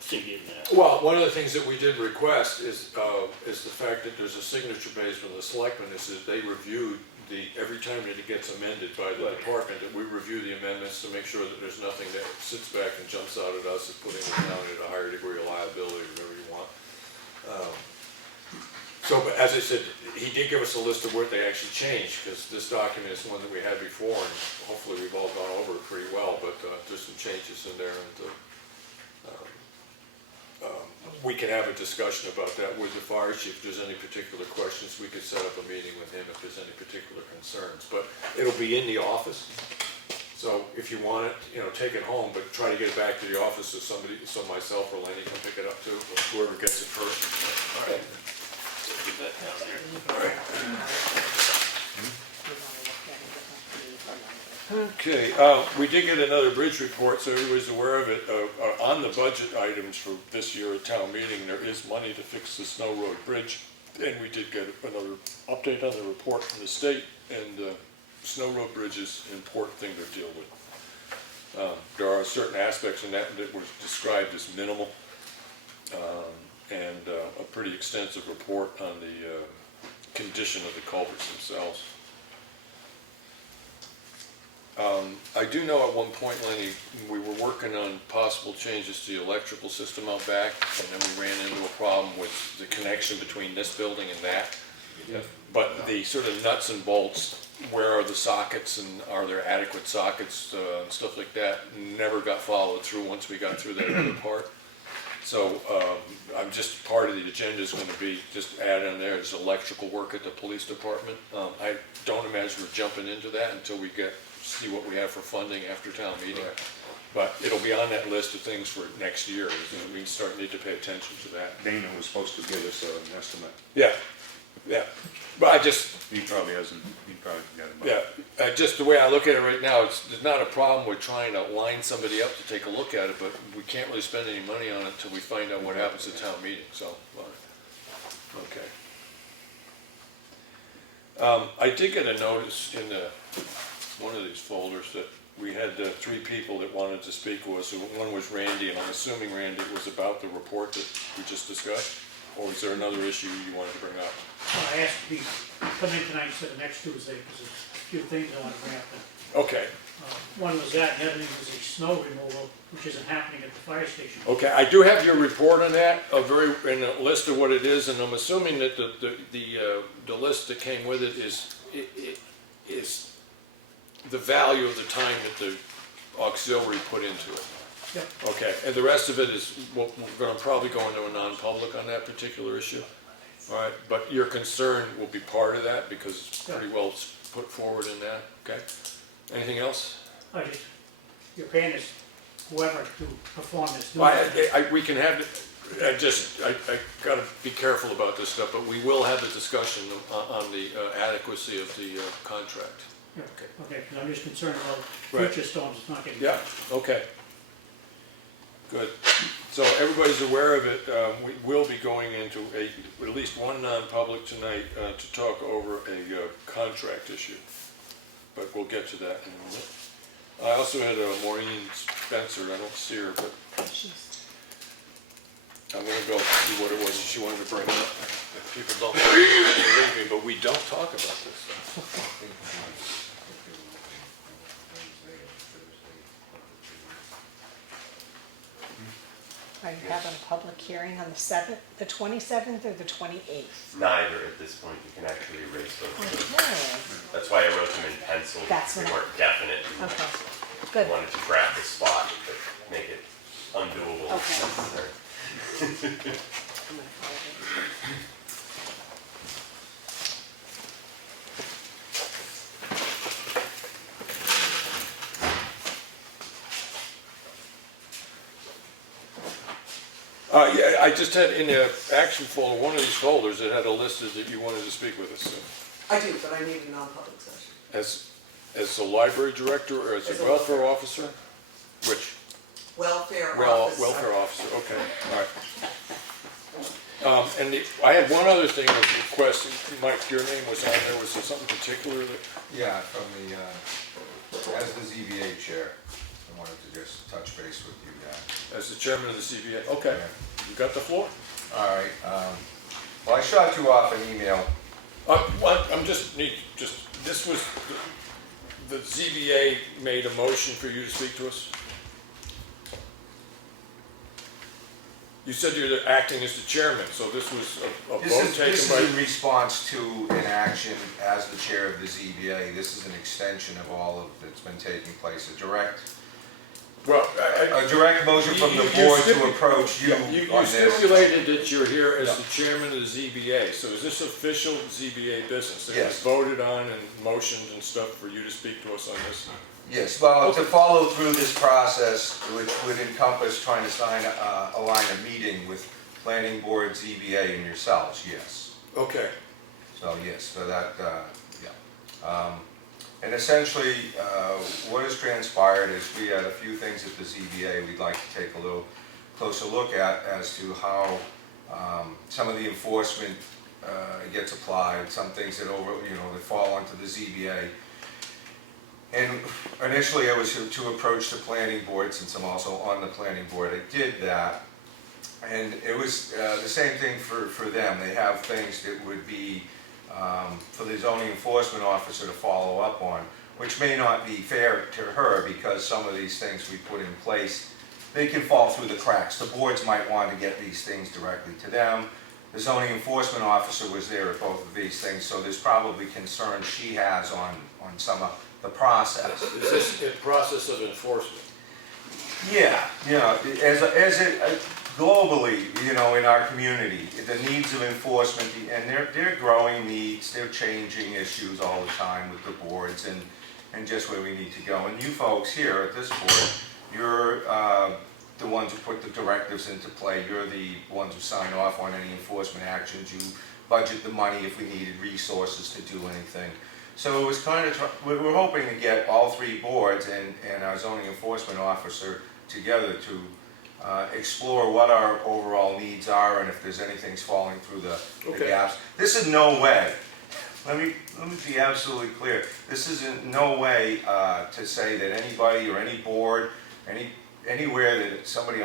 see in there. Well, one of the things that we did request is the fact that there's a signature page from the selectmen, is that they reviewed every time that it gets amended by the department, that we review the amendments to make sure that there's nothing that sits back and jumps out at us as putting the town at a higher degree of liability, whatever you want. But as I said, he did give us a list of what they actually changed, because this document is one that we had before, and hopefully we've all gone over it pretty well, but there's some changes in there, and we can have a discussion about that with the fire chief. If there's any particular questions, we could set up a meeting with him if there's any particular concerns. But it'll be in the office, so if you want it, take it home, but try to get it back to the office so myself or Lenny can pick it up too, or whoever gets it first. All right. Get that down there. Okay, we did get another bridge report, so everybody's aware of it. On the budget items for this year at town meeting, there is money to fix the Snow Road Bridge. And we did get another update on the report from the state, and Snow Road Bridge is an important thing to deal with. There are certain aspects in that were described as minimal. And pretty extensive report on the condition of the culverts themselves. I do know at one point, Lenny, we were working on possible changes to the electrical system out back, and then we ran into a problem with the connection between this building and that. Yep. But the sort of nuts and bolts, where are the sockets and are there adequate sockets and stuff like that, never got followed through once we got through that other part. So I'm just, part of the agenda is going to be just add in there is electrical work at the police department. I don't imagine we're jumping into that until we see what we have for funding after town meeting. Right. But it'll be on that list of things for next year. We need to pay attention to that. Dana was supposed to give us an estimate. Yeah, yeah. But He probably forgot about it. yeah, just the way I look at it right now, there's not a problem with trying to line somebody up to take a look at it, but we can't really spend any money on it until we find out what happens at town meeting, so, okay. I did get a notice in one of these folders that we had 3 people that wanted to speak with us. One was Randy, and I'm assuming, Randy, it was about the report that we just discussed? Or was there another issue you wanted to bring up? Well, I asked to come in tonight instead of next Tuesday, because there's a few things I want to bring up. Okay, One was that, the other thing was the snow removal, which isn't happening at the fire station. okay, I do have your report on that, and a list of what it is, and I'm assuming that the list that came with it is the value of the time that the auxiliary put into it. Yep. Okay, and the rest of it is, we're gonna probably go into a non-public on that particular issue. All right, but your concern will be part of that because it's pretty well put forward in that, okay? Anything else? You're paying this, whoever to perform this. We can have, I gotta be careful about this stuff, but we will have the discussion on the adequacy of the contract. Yeah, okay, because I'm just concerned about Right. future storms, it's not getting. Yeah, okay. Good. So everybody's aware of it. We will be going into at least one non-public tonight to talk over a contract issue. But we'll get to that in a minute. I also had Maureen Spencer. I don't see her, but I'm going to go see what it was she wanted to bring up. If people don't believe me, but we don't talk about this stuff. Are you having a public hearing on the 7th, the 27th, or the 28th? Neither at this point, you can actually erase those. Okay, That's why I wrote them in pencil, That's they what I- weren't definite. okay, I good. wanted to grab the spot, but make it undoable if Okay. necessary. I'm gonna follow this. Yeah, I just had in the action folder, one of these folders, it had a list that you wanted to speak with us. I do, but I need a non-public session. As a library director or as As a a welfare officer? Which? Welfare Well, officer. welfare officer, okay, all right. And I had one other thing of request, Mike, your name was on there, was there something particular that? Yeah, from the, as the ZBA chair, I wanted to just touch base with you guys. As the chairman of the CBA, okay, you got the floor? All right, well, I shot you off an email. I'm just, this was, the ZBA made a motion for you to speak to us? You said you're acting as the chairman, so this was a vote This taken is by... in response to an action as the chair of the ZBA. This is an extension of all of that's been taking place, a direct motion from the board to approach you on You this. stipulated that you're here as the chairman of the ZBA, so is this official ZBA business? It was Yes. voted on and motioned and stuff for you to speak to us on this? Yes, well, to follow through this process, which would encompass trying to align a meeting with planning board, ZBA, and yourselves, yes. Okay. So, yes, so that, yeah. And essentially, what has transpired is we had a few things at the ZBA we'd like to take a little closer look at as to how some of the enforcement gets applied, some things that that fall onto the ZBA. And initially I was to approach the planning board, since I'm also on the planning board. I did that, And it was the same thing for them. They have things that would be for the zoning enforcement officer to follow up on, which may not be fair to her because some of these things we put in place, they can fall through the cracks. The boards might want to get these things directly to them. The zoning enforcement officer was there at both of these things, so there's probably concerns she has on some of the process. Is this a process of enforcement? Yeah, globally, in our community, the needs of enforcement, and they're growing needs, they're changing issues all the time with the boards and just where we need to go. And you folks here at this board, you're the ones who put the directives into play. You're the ones who sign off on any enforcement actions. You budget the money if we needed resources to do anything. So it was kind of, we're hoping to get all three boards and our zoning enforcement officer together to explore what our overall needs are and if there's anything's falling through the gaps. This is no way, let me be absolutely clear, this is in no way to say that anybody or any board, anywhere that somebody,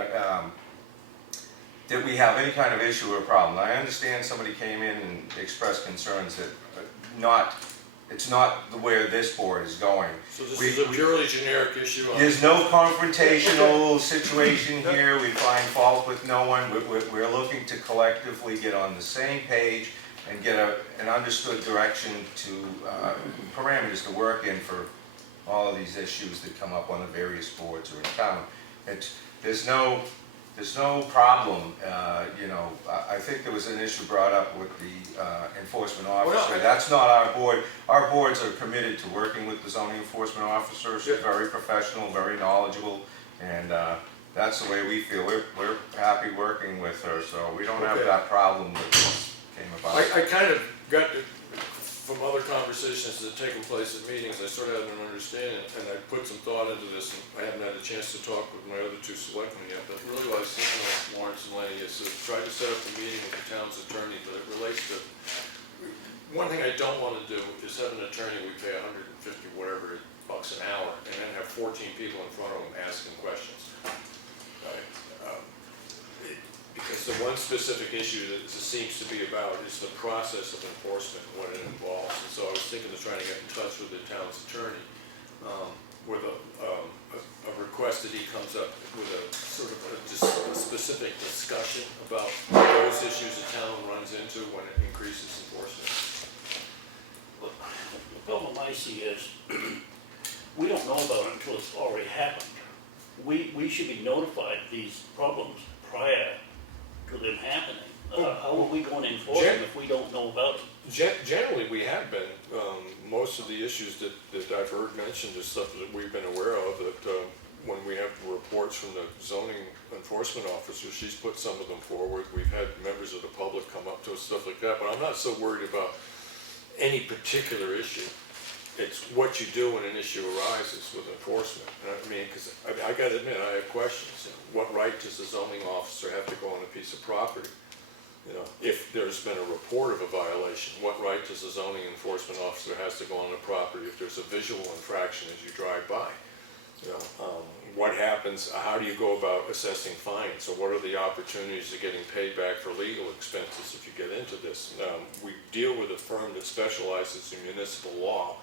that we have any kind of issue or problem. I understand somebody came in and expressed concerns that it's not the way this board is going. So this is a purely generic issue? There's no confrontational situation here. We find fault with no one. We're looking to collectively get on the same page and get an understood direction to parameters to work in for all of these issues that come up on the various boards or in town. There's no problem, I think there was an issue brought up with the enforcement officer. That's not our board. Our boards are committed to working with the zoning enforcement officer. She's very professional, very knowledgeable, and that's the way we feel. We're happy working with her, so we don't have that problem that came about. I kind of got from other conversations that have taken place at meetings, I sort of had an understanding, and I put some thought into this, and I haven't had a chance to talk with my other two selectmen yet, but really what I was thinking of, Lawrence and Lenny, is to try to set up a meeting with the town's attorney, but it relates to, one thing I don't want to do is have an attorney we pay $150 whatever bucks an hour, and then have 14 people in front of them asking questions. Right? Because the one specific issue that this seems to be about is the process of enforcement and what it involves. And so I was thinking of trying to get in touch with the town's attorney with a request that he comes up with a sort of a specific discussion about those issues the town runs into when it increases enforcement. The problem I see is we don't know about it until it's already happened. We should be notified of these problems prior to them happening. How are we going to enforce them if we don't know about them? Generally, we have been. Most of the issues that I've heard mentioned is stuff that we've been aware of, that when we have reports from the zoning enforcement officer, she's put some of them forward. We've had members of the public come up to us, stuff like that, but I'm not so worried about any particular issue. It's what you do when an issue arises with enforcement. I mean, because I got to admit, I have questions. What right does the zoning officer have to go on a piece of property? If there's been a report of a violation, what right does the zoning enforcement officer has to go on the property if there's a visual infraction as you drive by? What happens, how do you go about assessing fines? So what are the opportunities of getting paid back for legal expenses if you get into this? We deal with a firm that specializes in municipal law.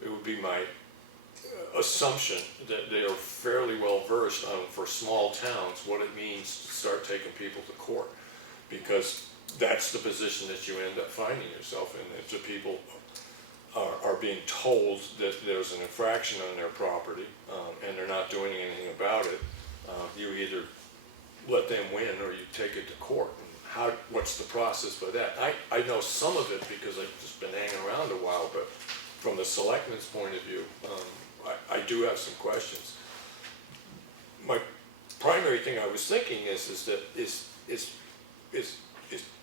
It would be my assumption that they are fairly well versed on, for small towns, what it means to start taking people to court. Because that's the position that you end up finding yourself in, if the people are being told that there's an infraction on their property and they're not doing anything about it. You either let them win or you take it to court. And what's the process for that? I know some of it because I've just been hanging around a while, but from the selectmen's point of view, I do have some questions. My primary thing I was thinking is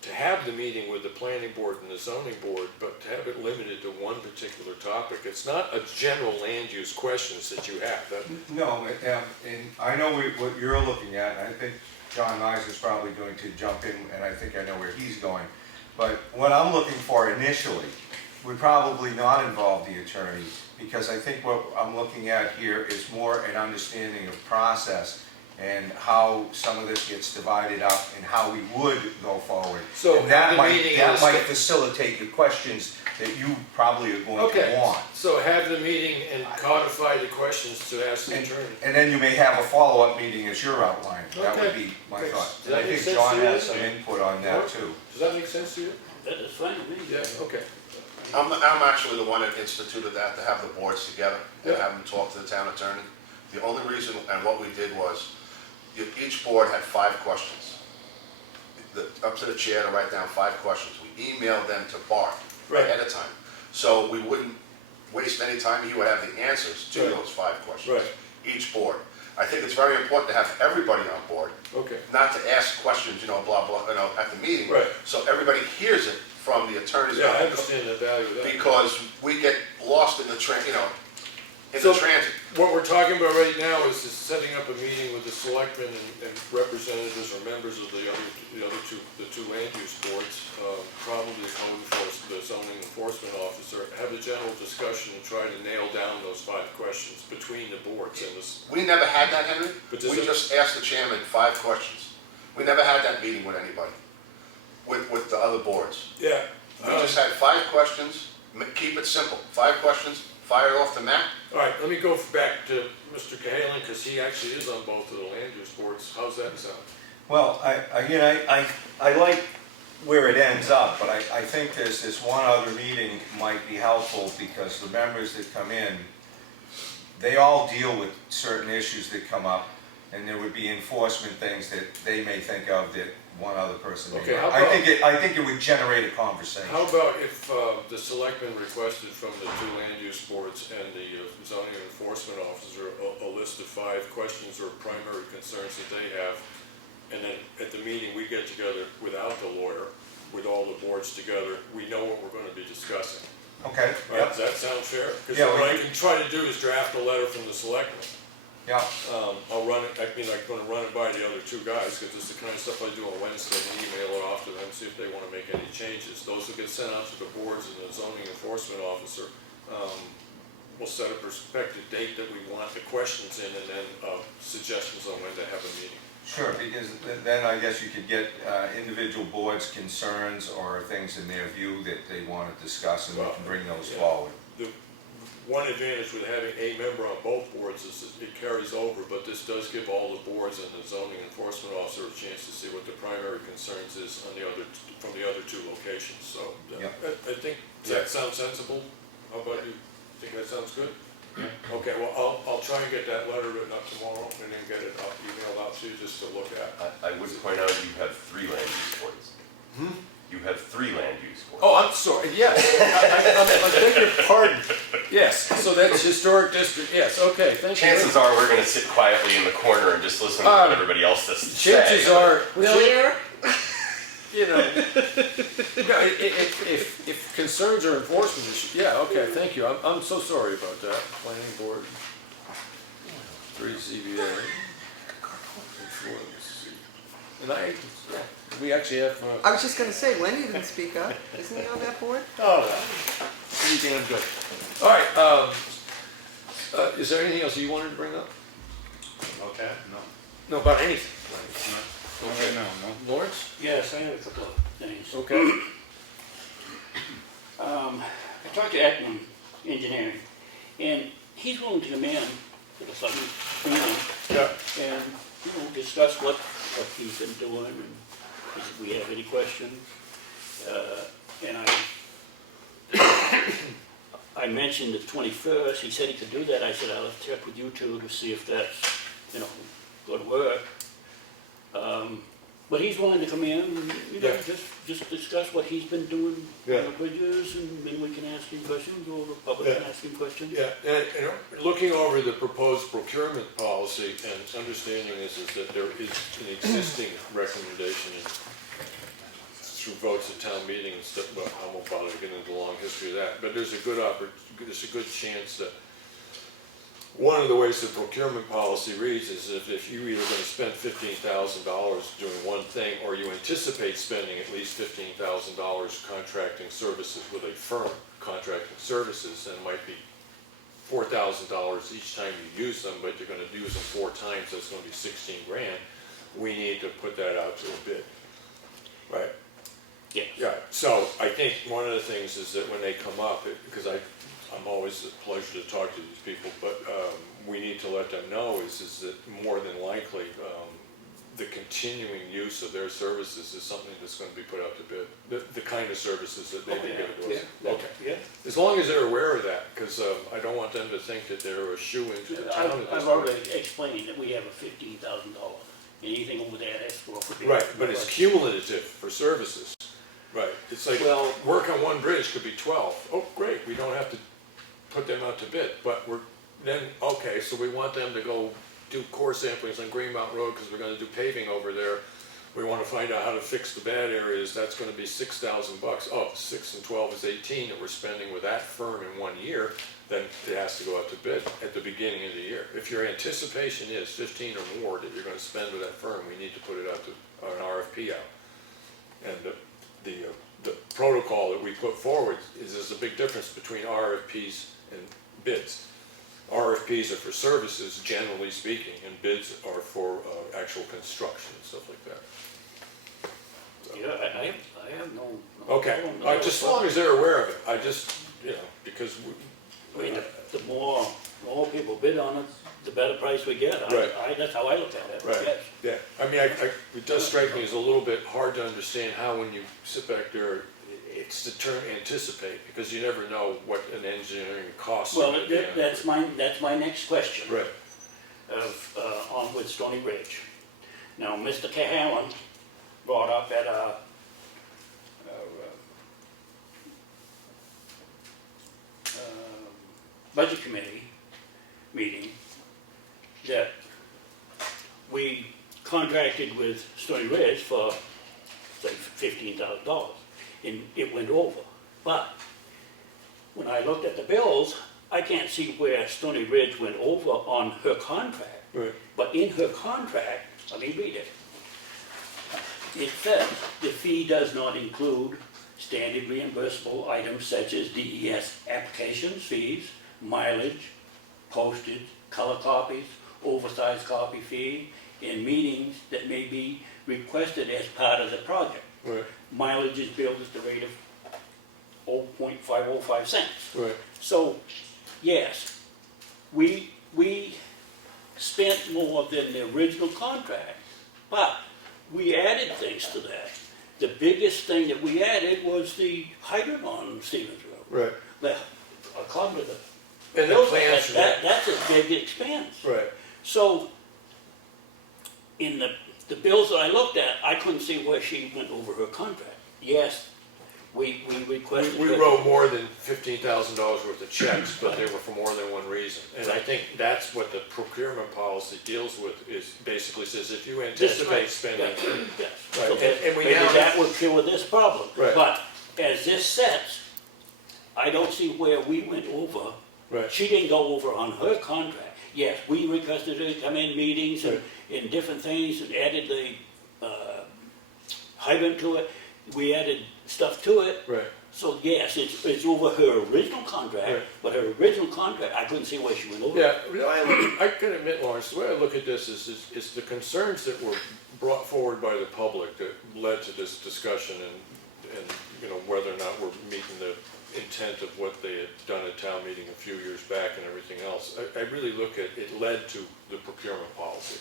to have the meeting with the planning board and the zoning board, but to have it limited to one particular topic. It's not a general land use questions that you have. No, and I know what you're looking at, and I think John Nyes is probably going to jump in, and I think I know where he's going. But what I'm looking for initially would probably not involve the attorney, because I think what I'm looking at here is more an understanding of process and how some of this gets divided up and how we would go forward. So And that the might, meeting that is- might facilitate the questions that you probably are going Okay, to want. so have the meeting and codify the questions to ask the And, attorney. and then you may have a follow-up meeting as you're outlining. That would Okay. be my Okay. thought. Does And that I make think sense John to you? has some input on that too. Does that make sense to you? That is fine with me. Yeah, okay. I'm actually the one that instituted that, to have the boards together and Yeah. have them talk to the town attorney. The only reason, and what we did was, each board had 5 questions. Up to the chair to write down 5 questions. We emailed them to Bart Right. ahead of time. So we wouldn't waste any time, he would have the answers to Right. those 5 questions. Right. Each board. I think it's very important to have everybody on board, Okay. not to ask questions, blah, blah, at the meeting. Right. So everybody hears it from the attorney's Yeah, I mouth. understand the value of that. Because we get lost in the in So- the transit. What we're talking about right now is setting up a meeting with the selectmen and representatives or members of the two land use boards, probably the code enforcement, the zoning enforcement officer, have a general discussion and try to nail down those 5 questions between the boards and this. We never had that, Henry. But We does it- just asked the chairman 5 questions. We never had that meeting with anybody, with the other boards. Yeah. We just had 5 questions, keep it simple. 5 questions, fire it off the map. All right, let me go back to Mr. Cahalan, because he actually is on both of the land use boards. How's that sound? Well, I like where it ends up, but I think there's this one other meeting might be helpful, because the members that come in, they all deal with certain issues that come up, and there would be enforcement things that they may think of that one other person may Okay, not. how about- I think it would generate a conversation. How about if the selectmen requested from the 2 land use boards and the zoning enforcement officer a list of 5 questions or primary concerns that they have, and then at the meeting, we get together without the lawyer, with all the boards together, we know what we're gonna be discussing. Okay, Right, yep, does that sound fair? Because Yeah, what we- I can try to do is draft a letter from the selectmen. yeah. I'll run it, I'm gonna run it by the other 2 guys, because it's the kind of stuff I do on Wednesday, and email it off to them, see if they wanna make any changes. Those will get sent out to the boards and the zoning enforcement officer. We'll set a prospective date that we want the questions in, and then suggestions on when to have a meeting. Sure, because then I guess you could get individual boards' concerns or things in their view that they want to discuss, and we can bring those Yeah. forward. The one advantage with having a member on both boards is that it carries over, but this does give all the boards and the zoning enforcement officer a chance to see what the primary concerns is from the other 2 locations, so. Yeah. I think, does that sound sensible? How about you? Think that sounds good? Okay, well, I'll try and get that letter written up tomorrow and then get it emailed out to you just to look at. I would point out you have 3 land use boards. You have 3 land use boards. Oh, I'm sorry, yes, I beg your pardon. Yes, so that's historic district, yes, okay, thank you. Chances are we're gonna sit quietly in the corner and just listen to what everybody else has to say. Chances are, Will you? if concerns are enforcement issues, yeah, okay, thank you, I'm so sorry about that, planning board. 3 ZBA. And we actually have, I was just gonna say, Lenny didn't speak up, isn't he on that board? pretty damn good. All right, is there anything else you wanted to bring up? Okay, no. No, about anything? Okay, no. Lawrence? Yes, I have a couple of things. Okay. I talked to Ekman Engineering, and he's willing to come in to the Southern Community Yeah. and, discuss what he's been doing, and if we have any questions. And I mentioned the 21st, he said he could do that. I said, I'll check with you 2 to see if that's, good work. But he's willing to come in and, Yeah. just discuss what he's been doing Yeah. on the bridges, and then we can ask him questions, or the public can ask him questions. Yeah, and looking over the proposed procurement policy and understanding is that there is an existing recommendation through votes at town meetings that, well, I won't bother to get into the long history of that, but there's a good chance that one of the ways the procurement policy reads is if you're either going to spend $15,000 doing one thing, or you anticipate spending at least $15,000 contracting services with a firm contracting services, then it might be $4,000 each time you use them, but you're gonna use them 4 times, that's gonna be 16 grand. We need to put that out to a bid, right? Yes. Yeah, so I think one of the things is that when they come up, because I'm always a pleasure to talk to these people, but we need to let them know is that more than likely, the continuing use of their services is something that's gonna be put out to bid. The kind of services that they can give to us. Okay. Yeah. As long as they're aware of that, because I don't want them to think that they're a shoe-in to the town at this I've point. already explained that we have a $15,000. Anything over there has to go up a bid. Right, but it's cumulative for services. Right, it's like, Well- work on one bridge could be 12. Oh, great, we don't have to put them out to bid, but okay, so we want them to go do core samplings on Green Mountain Road because we're gonna do paving over there. We wanna find out how to fix the bad areas, that's gonna be $6,000. Oh, 6 and 12 is 18 that we're spending with that firm in 1 year, then it has to go out to bid at the beginning of the year. If your anticipation is 15 or more that you're gonna spend with that firm, we need to put it out to, an RFP out. And the protocol that we put forward is there's a big difference between RFPs and bids. RFPs are for services, generally speaking, and bids are for actual construction and stuff like that. So- Yeah, I have no. Okay, no- just as long as they're aware of it, I just, because I mean, the more people bid on it, the better price we get. Right. That's how I look at it. right, Yes. yeah, I mean, it does strike me as a little bit hard to understand how when you sit back there, it's the term anticipate, because you never know what an engineering cost. Well, that's my next question. Right, On with Stony Ridge. Now, Mr. Cahalan brought up at a budget committee meeting that we contracted with Stony Ridge for, say, $15,000, and it went over. But when I looked at the bills, I can't see where Stony Ridge went over on her contract. right, But in her contract, let me read it. It says, the fee does not include standard reimbursable items such as DES applications, fees, mileage, postage, color copies, oversized copy fee, and meetings that may be requested as part of the project. right, Mileage is billed at the rate of 0.505 cents. right, So, yes, we spent more than the original contract, but we added things to that. The biggest thing that we added was the hydrant on Stevens Road. right, According to the and the bills, plans for that, that's a big expense. right. So, in the bills that I looked at, I couldn't see where she went over her contract. Yes, we requested. We her- wrote more than $15,000 worth of checks, but they were for more than one reason. And I think that's what the procurement policy deals with, is basically says if you anticipate spending. Yes. Right, Okay, and we maybe now- that would cure this problem. Right. But as this sets, I don't see where we went over. Right. She didn't go over on her contract. Yes, we requested her to come in meetings and different things and added the hydrant to it. We added stuff to it. Right, So yes, it's over her original contract, Right. but her original contract, I couldn't see where she went over. yeah, I can admit, Lawrence, the way I look at this is the concerns that were brought forward by the public that led to this discussion and whether or not we're meeting the intent of what they had done at town meeting a few years back and everything else. I really look at, it led to the procurement policy.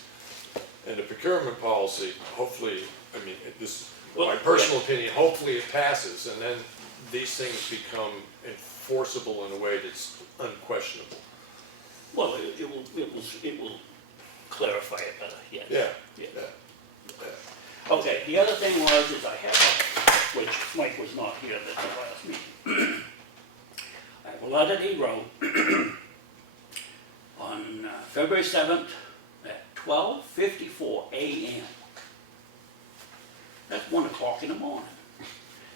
And the procurement policy, hopefully, I mean, this is my personal opinion, hopefully it passes, and then these things become enforceable in a way that's unquestionable. Well, it will clarify it better, yes. Yeah, Yeah. yeah. Okay, the other thing was, is I have, which Mike was not here at the last meeting. I have a letter he wrote on February 7th at 12:54 a.m. That's 1 o'clock in the morning.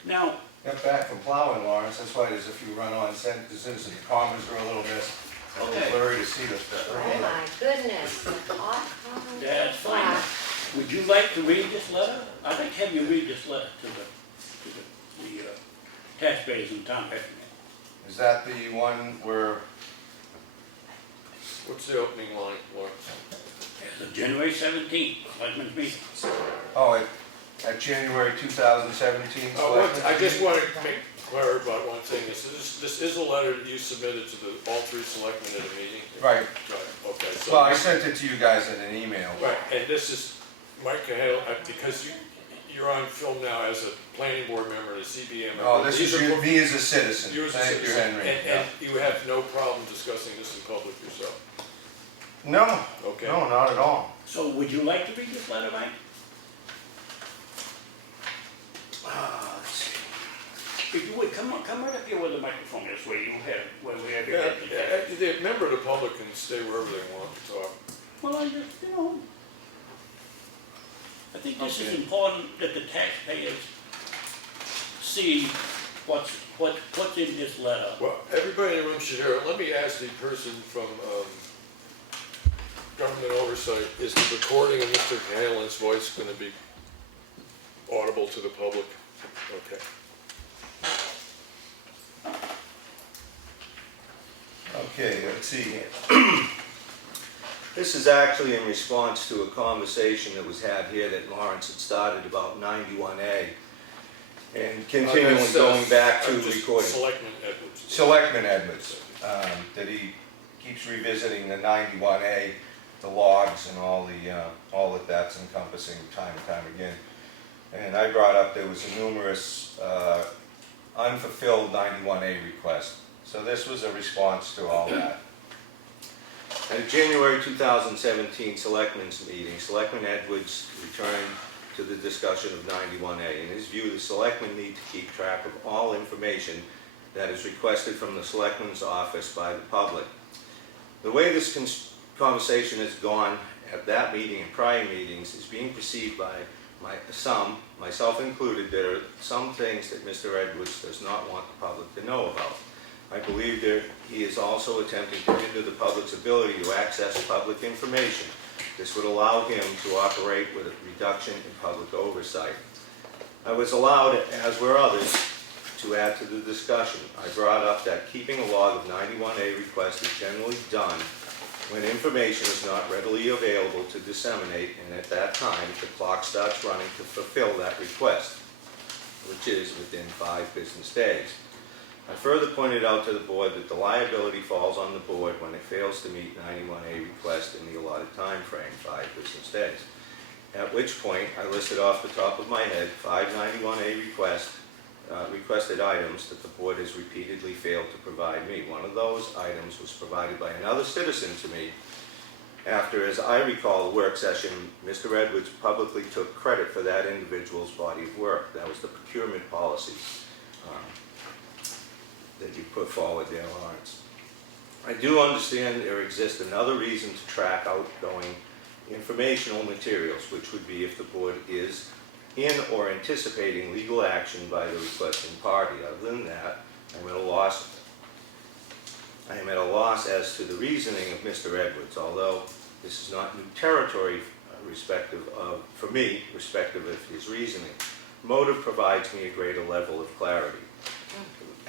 Now, Got back from plowing, Lawrence, that's why there's a few run-on sentences and the commas are a little missed. A little Okay. blurry to see the. Oh my goodness. that's fine. Would you like to read this letter? I'd like to have you read this letter to the taxpayers in town of Effingham. Is that the one where What's the opening line, Laura? As of January 17th, selectmen's meeting. Oh, at January 2017 I just selectmen? want to make clear about one thing. This is a letter that you submitted to all three selectmen at a meeting? Right. Right, okay. So Well, I sent it to you guys in an email. right, and this is Mike Cahill, because you're on film now as a planning board member and a CBM member. Oh, this These is are you, me as a citizen. you as a Thank you, citizen, Henry. And you have no problem discussing this in public yourself? No, Okay. no, not at all. So would you like to read this letter, Mike? Let's see. If you would, come right up here with the microphone, this way you have, where we have your Yeah, head. the member of the public can stay wherever they want to talk. Well, I just, I think this is Okay. important that the taxpayers see what's in this letter. Well, everybody in the room should hear it. Let me ask the person from Government Oversight, is the recording of Mr. Cahill's voice going to be audible to the public? Okay. Okay, let's see here. This is actually in response to a conversation that was had here that Lawrence had started about 91A. And continuing That's, going back to just recording. Selectman Edwards. Selectman Edwards, that he keeps revisiting the 91A, the logs and all that that's encompassing time and time again. And I brought up there was a numerous unfulfilled 91A request. So this was a response to all that. At a January 2017 Selectmen's meeting, Selectman Edwards returned to the discussion of 91A. In his view, the Selectmen need to keep track of all information that is requested from the Selectman's office by the public. The way this conversation has gone at that meeting and prior meetings is being perceived by myself included, there are some things that Mr. Edwards does not want the public to know about. I believe that he is also attempting to hinder the public's ability to access public information. This would allow him to operate with a reduction in public oversight. I was allowed, as were others, to add to the discussion. I brought up that keeping a log of 91A requests is generally done when information is not readily available to disseminate, and at that time, the clock starts running to fulfill that request, which is within 5 business days. I further pointed out to the board that the liability falls on the board when it fails to meet 91A request in the allotted time frame, 5 business days. At which point, I listed off the top of my head 5 91A requested items that the board has repeatedly failed to provide me. One of those items was provided by another citizen to me after, as I recall, the work session, Mr. Edwards publicly took credit for that individual's body of work. That was the procurement policy that you put forward there, Lawrence. I do understand there exists another reason to track outgoing informational materials, which would be if the board is in or anticipating legal action by the requesting party. Other than that, I am at a loss as to the reasoning of Mr. Edwards, although this is not new territory for me, respective of his reasoning. Motive provides me a greater level of clarity.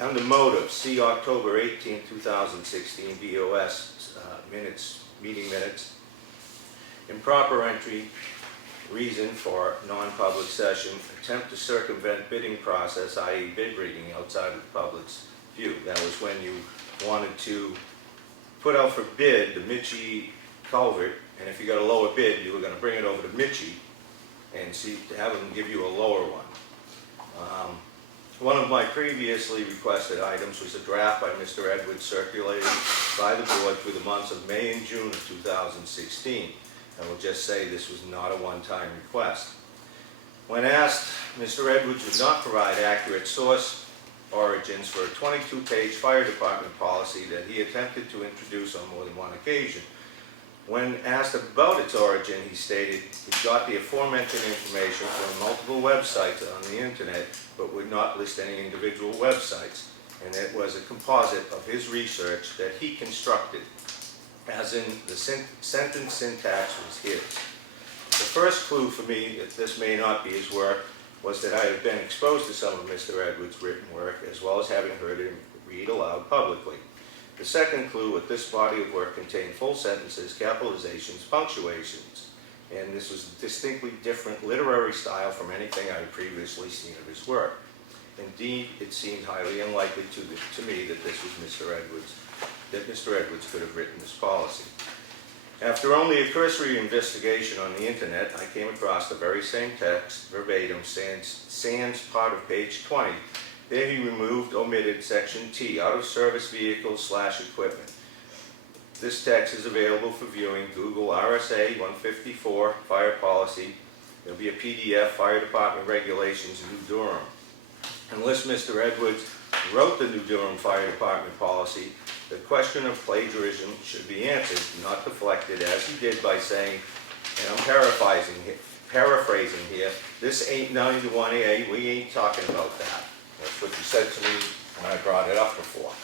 Under motive, see October 18, 2016 BOS meeting minutes. Improper entry, reason for non-public session, attempt to circumvent bidding process, i.e. bid rigging outside of the public's view. That was when you wanted to put out for bid the Mitchie culvert, and if you got a lower bid, you were going to bring it over to Mitchie and see to have them give you a lower one. One of my previously requested items was a draft by Mr. Edwards circulated by the board through the months of May and June of 2016. I will just say this was not a one-time request. When asked, Mr. Edwards would not provide accurate source origins for a 22-page fire department policy that he attempted to introduce on more than one occasion. When asked about its origin, he stated he got the aforementioned information from multiple websites on the internet, but would not list any individual websites, and it was a composite of his research that he constructed, as in the sentence syntax was his. The first clue for me that this may not be his work was that I have been exposed to some of Mr. Edwards' written work, as well as having heard him read aloud publicly. The second clue with this body of work contained full sentences, capitalizations, punctuations, and this was a distinctly different literary style from anything I had previously seen of his work. Indeed, it seemed highly unlikely to me that this was Mr. Edwards could have written this policy. After only a cursory investigation on the internet, I came across the very same text, verbatim, sans part of page 20. There he removed, omitted section T, out of service vehicles / equipment. This text is available for viewing. Google RSA 154 Fire Policy. There'll be a PDF, Fire Department Regulations, New Durham. Unless Mr. Edwards wrote the New Durham Fire Department policy, the question of plagiarism should be answered, not deflected, as he did by saying, and I'm paraphrasing here, this ain't 91A, we ain't talking about that. That's what you said to me when I brought it up before.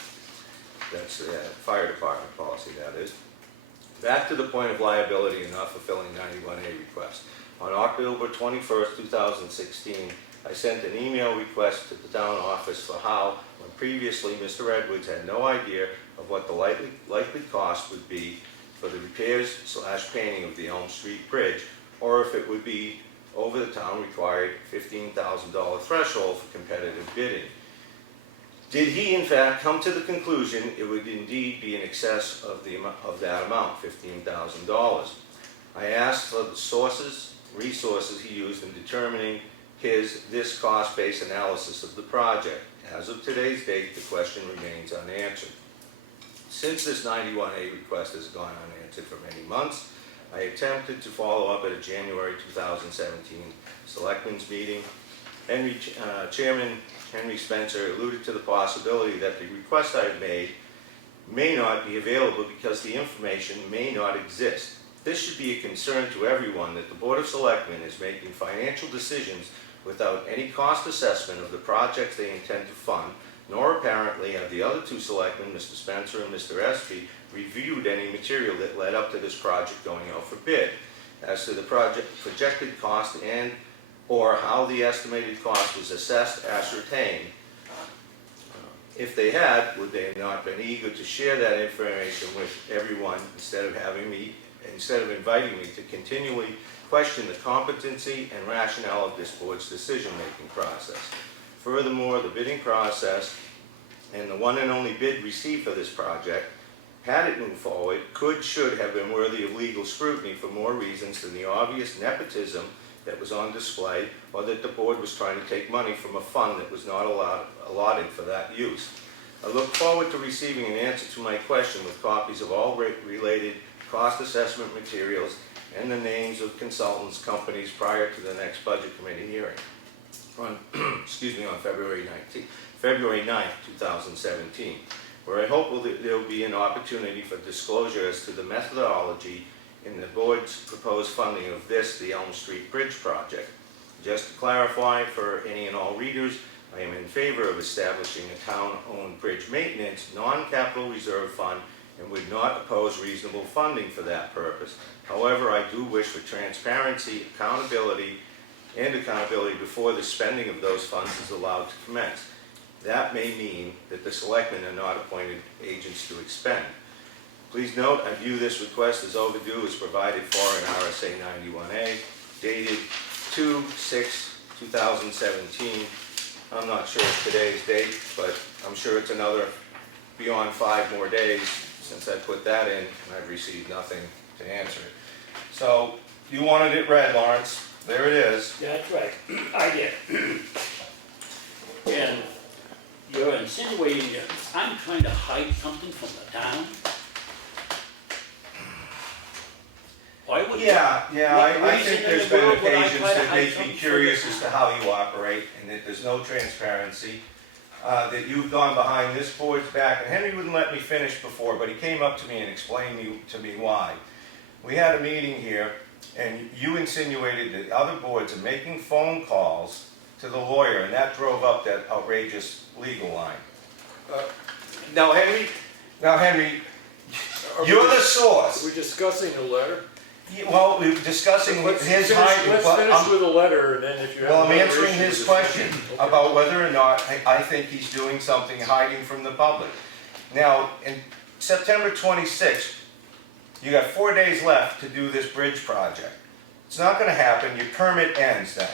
That's the fire department policy, that is. Back to the point of liability and not fulfilling 91A request. On October 21st, 2016, I sent an email request to the town office for how, when previously Mr. Edwards had no idea of what the likely cost would be for the repairs / painting of the Elm Street Bridge, or if it would be over the town required $15,000 threshold for competitive bidding. Did he in fact come to the conclusion it would indeed be in excess of that amount, $15,000? I asked for the resources he used in determining this cost-based analysis of the project. As of today's date, the question remains unanswered. Since this 91A request has gone unanswered for many months, I attempted to follow up at a January 2017 Selectmen's meeting. Chairman Henry Spencer alluded to the possibility that the request I have made may not be available because the information may not exist. This should be a concern to everyone that the Board of Selectmen is making financial decisions without any cost assessment of the projects they intend to fund, nor apparently have the other two selectmen, Mr. Spencer and Mr. Espie, reviewed any material that led up to this project going out for bid. As to the projected cost and or how the estimated cost was assessed, ascertained, if they had, would they have not been eager to share that information with everyone instead of inviting me to continually question the competency and rationale of this board's decision-making process. Furthermore, the bidding process and the one and only bid received for this project, had it moved forward, should have been worthy of legal scrutiny for more reasons than the obvious nepotism that was on display, or that the board was trying to take money from a fund that was not allotted for that use. I look forward to receiving an answer to my question with copies of all related cost assessment materials and the names of consultants companies prior to the next budget committee hearing on, on February 9th, 2017, where I hope there will be an opportunity for disclosure as to the methodology in the board's proposed funding of the Elm Street Bridge project. Just to clarify for any and all readers, I am in favor of establishing a town-owned bridge maintenance non-capital reserve fund and would not oppose reasonable funding for that purpose. However, I do wish for transparency, accountability before the spending of those funds is allowed to commence. That may mean that the selectmen are not appointed agents to expend. Please note, I view this request as overdue as provided for in RSA 91A, dated 2/6/2017. I'm not sure of today's date, but I'm sure it's another beyond 5 more days since I put that in, and I've received nothing to answer it. So, you wanted it read, Lawrence. There it is. That's right, I did. And you're insinuating that I'm trying to hide something from the town? Why would I think there's been world would I occasions try to that hide make me something curious from as to how you operate, and that there's no transparency, that you've gone behind this board's back, and Henry wouldn't let me finish before, but he came up to me and explained to me why. We had a meeting here, and you insinuated that other boards are making phone calls to the lawyer, and that drove up that outrageous legal line. Now, Henry, you're the source. Are we discussing the letter? Well, we're discussing Let's his finish hiding. with the letter, and then if you have Well, I'm another answering issue his with question Okay. about whether or not I think he's doing something hiding from the public. Now, and September 26th, you got 4 days left to do this bridge project. It's not gonna happen, your permit ends then.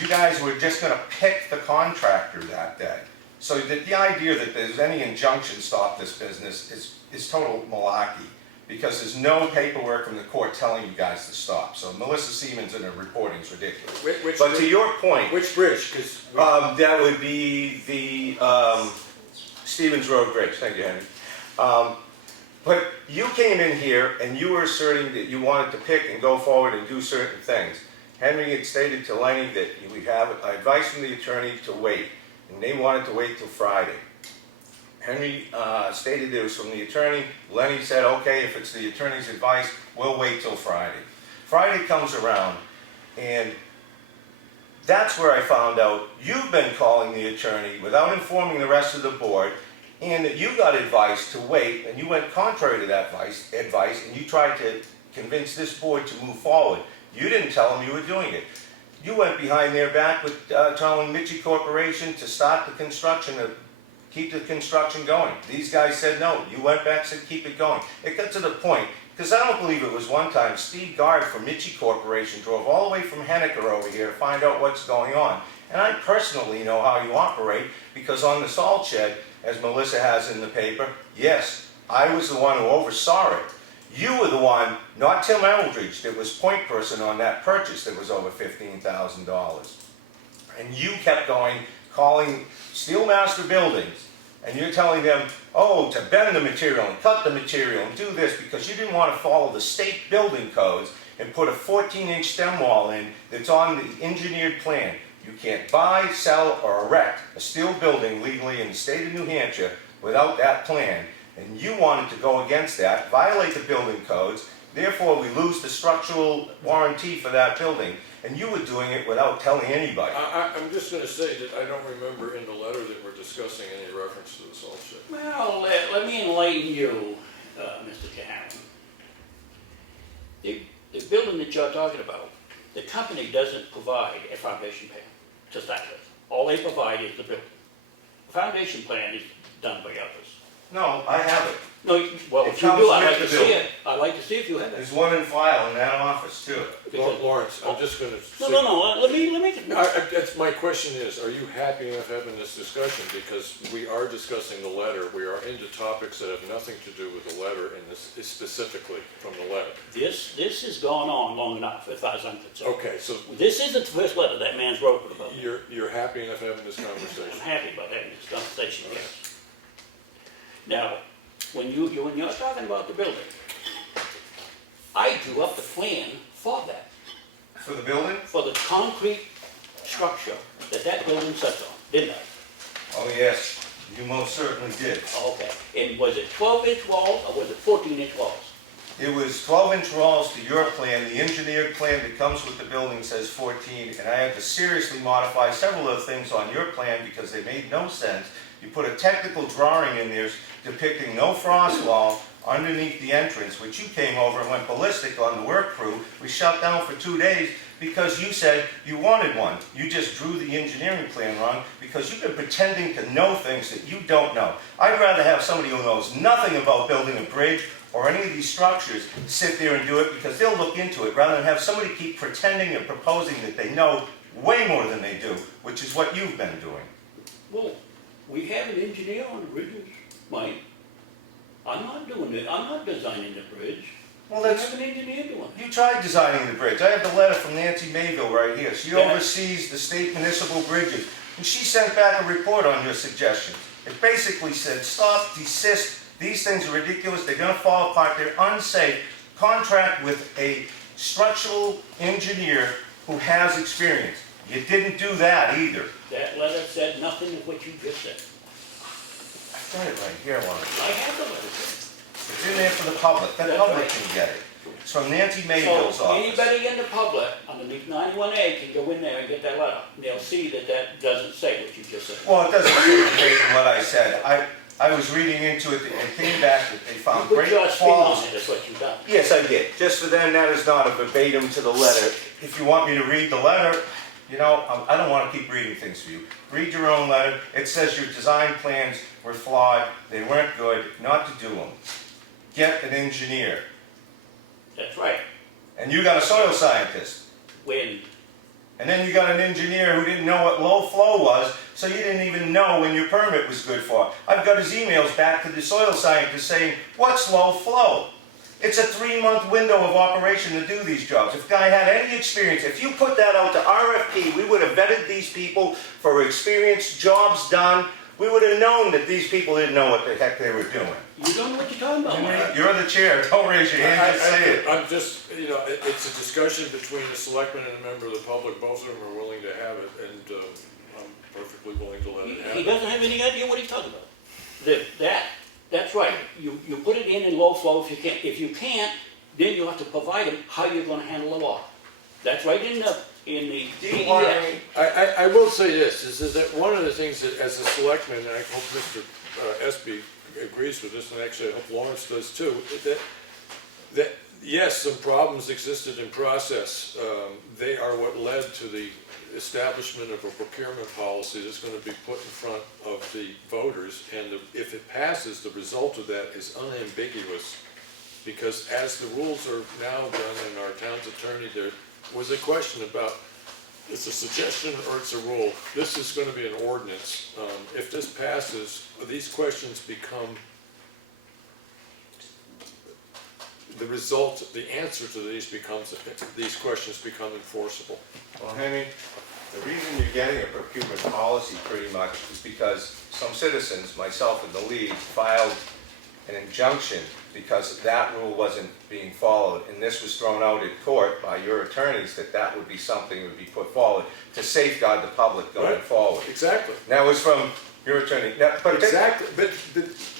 You guys were just gonna pick the contractor that day. So the idea that there's any injunction stop this business is total malarkey, because there's no paperwork from the court telling you guys to stop. So Melissa Siemens in her reporting is ridiculous. Which But to bridge? your point, Which bridge? 'Cause that would be the Stevens Road Bridge, thank you, Henry. But you came in here and you were asserting that you wanted to pick and go forward and do certain things. Henry had stated to Lenny that we have advice from the attorney to wait, and they wanted to wait till Friday. Henry stated it was from the attorney. Lenny said, okay, if it's the attorney's advice, we'll wait till Friday. Friday comes around, and that's where I found out you've been calling the attorney without informing the rest of the board, and that you got advice to wait, and you went contrary to that advice, and you tried to convince this board to move forward. You didn't tell them you were doing it. You went behind their back with telling Mitchie Corporation to start the construction, to keep the construction going. These guys said no. You went back and said keep it going. It got to the point, because I don't believe it was one time Steve Gard from Mitchie Corporation drove all the way from Henniker over here to find out what's going on. And I personally know how you operate, because on the salt shed, as Melissa has in the paper, yes, I was the one who oversaw it. You were the one, not Tim Eldridge, that was point person on that purchase that was over $15,000. And you kept going, calling Steelmaster Buildings, and you're telling them, oh, to bend the material and cut the material and do this, because you didn't want to follow the state building codes and put a 14-inch stem wall in that's on the engineered plan. You can't buy, sell, or erect a steel building legally in the state of New Hampshire without that plan. And you wanted to go against that, violate the building codes, therefore we lose the structural warranty for that building. And you were doing it without telling anybody. I'm just gonna say that I don't remember in the letter that we're discussing any reference to the salt shed. Well, let me enlighten you, Mr. Cahalan. The building that you're talking about, the company doesn't provide a foundation plan to start with. All they provide is the building. The foundation plan is done by others. No, I have it. No, well, It if you comes do, I'd with like the to see building. it. I'd like to see if you have it. There's one in file in that office too. Because- Lawrence, I'm just gonna say. No, let me, That's my question is, are you happy enough having this discussion? Because we are discussing the letter, we are into topics that have nothing to do with the letter, and this is specifically from the letter. this has gone on long enough, as far as I'm concerned. Okay, so This isn't the first letter that man's wrote about. you're happy enough having this I'm conversation? happy about having this conversation, yes. Now, when you're talking about the building, I drew up the plan for that, For the building? for the concrete structure that building sits on, didn't I? Oh yes, you most certainly did. Okay, and was it 12-inch walls or was it 14-inch walls? It was 12-inch walls to your plan. The engineered plan that comes with the building says 14, and I had to seriously modify several of the things on your plan because they made no sense. You put a technical drawing in there depicting no frost wall underneath the entrance, which you came over and went ballistic on the work crew. We shut down for 2 days because you said you wanted one. You just drew the engineering plan wrong because you've been pretending to know things that you don't know. I'd rather have somebody who knows nothing about building a bridge or any of these structures sit there and do it, because they'll look into it, rather than have somebody keep pretending and proposing that they know way more than they do, which is what you've been doing. Well, we have an engineer on the bridges, Mike. I'm not doing it, I'm not designing the bridge. Well, We that's, have an engineer doing it. you tried designing the bridge. I have the letter from Nancy Mayville right here. She Yeah. oversees the state municipal bridges. And she sent back a report on your suggestions. It basically said, stop, desist, these things are ridiculous, they're gonna fall apart, they're unsafe. Contract with a structural engineer who has experience. You didn't do that either. That letter said nothing of what you just said. I've got it right here, Lawrence. I have the letter. It's in there for the public. The That's public right. can get it. It's from Nancy Mayville's So office. anybody in the public underneath 91A can go in there and get that letter. And they'll see that that doesn't say what you just said. Well, it doesn't say verbatim what I said. I was reading into it and came back that they You found put great your spin on flaws. it, that's what you've done. Yes, I did. Just for them, that is not a verbatim to the letter. If you want me to read the letter, you know, I don't want to keep reading things for you. Read your own letter. It says your design plans were flawed, they weren't good, not to do them. Get an engineer. That's right. And you got a soil scientist. When, And then you got an engineer who didn't know what low flow was, so you didn't even know when your permit was good for. I've got his emails back to the soil scientist saying, what's low flow? It's a 3-month window of operation to do these jobs. If guy had any experience, if you put that out to RFP, we would have vetted these people for experience, jobs done. We would have known that these people didn't know what the heck they were doing. you don't know what you're talking about, Mark. You're the chair, don't raise your hand, just say it. I'm just, you know, it's a discussion between a selectman and a member of the public, both of them are willing to have it, and I'm perfectly willing to let it He happen. doesn't have any idea what he's talking about. That's right, you put it in low flow if you can. If you can't, then you have to provide him how you're gonna handle the water. That's right in the DES. I will say this, is that one of the things that as a selectman, and I hope Mr. Espie agrees with this, and actually I hope Lawrence does too, that yes, some problems existed in process. They are what led to the establishment of a procurement policy that's going to be put in front of the voters, and if it passes, the result of that is unambiguous, because as the rules are now done, and our town's attorney, there was a question about, it's a suggestion or it's a rule. This is going to be an ordinance. If this passes, these questions become, the result, the answer to these questions become enforceable. Well, Henry, the reason you're getting a procurement policy pretty much is because some citizens, myself and the league, filed an injunction because that rule wasn't being followed, and this was thrown out in court by your attorneys that that would be something that would be put forward to safeguard the public going Right. forward. Exactly. And that was from your attorney. Now, but Exactly, but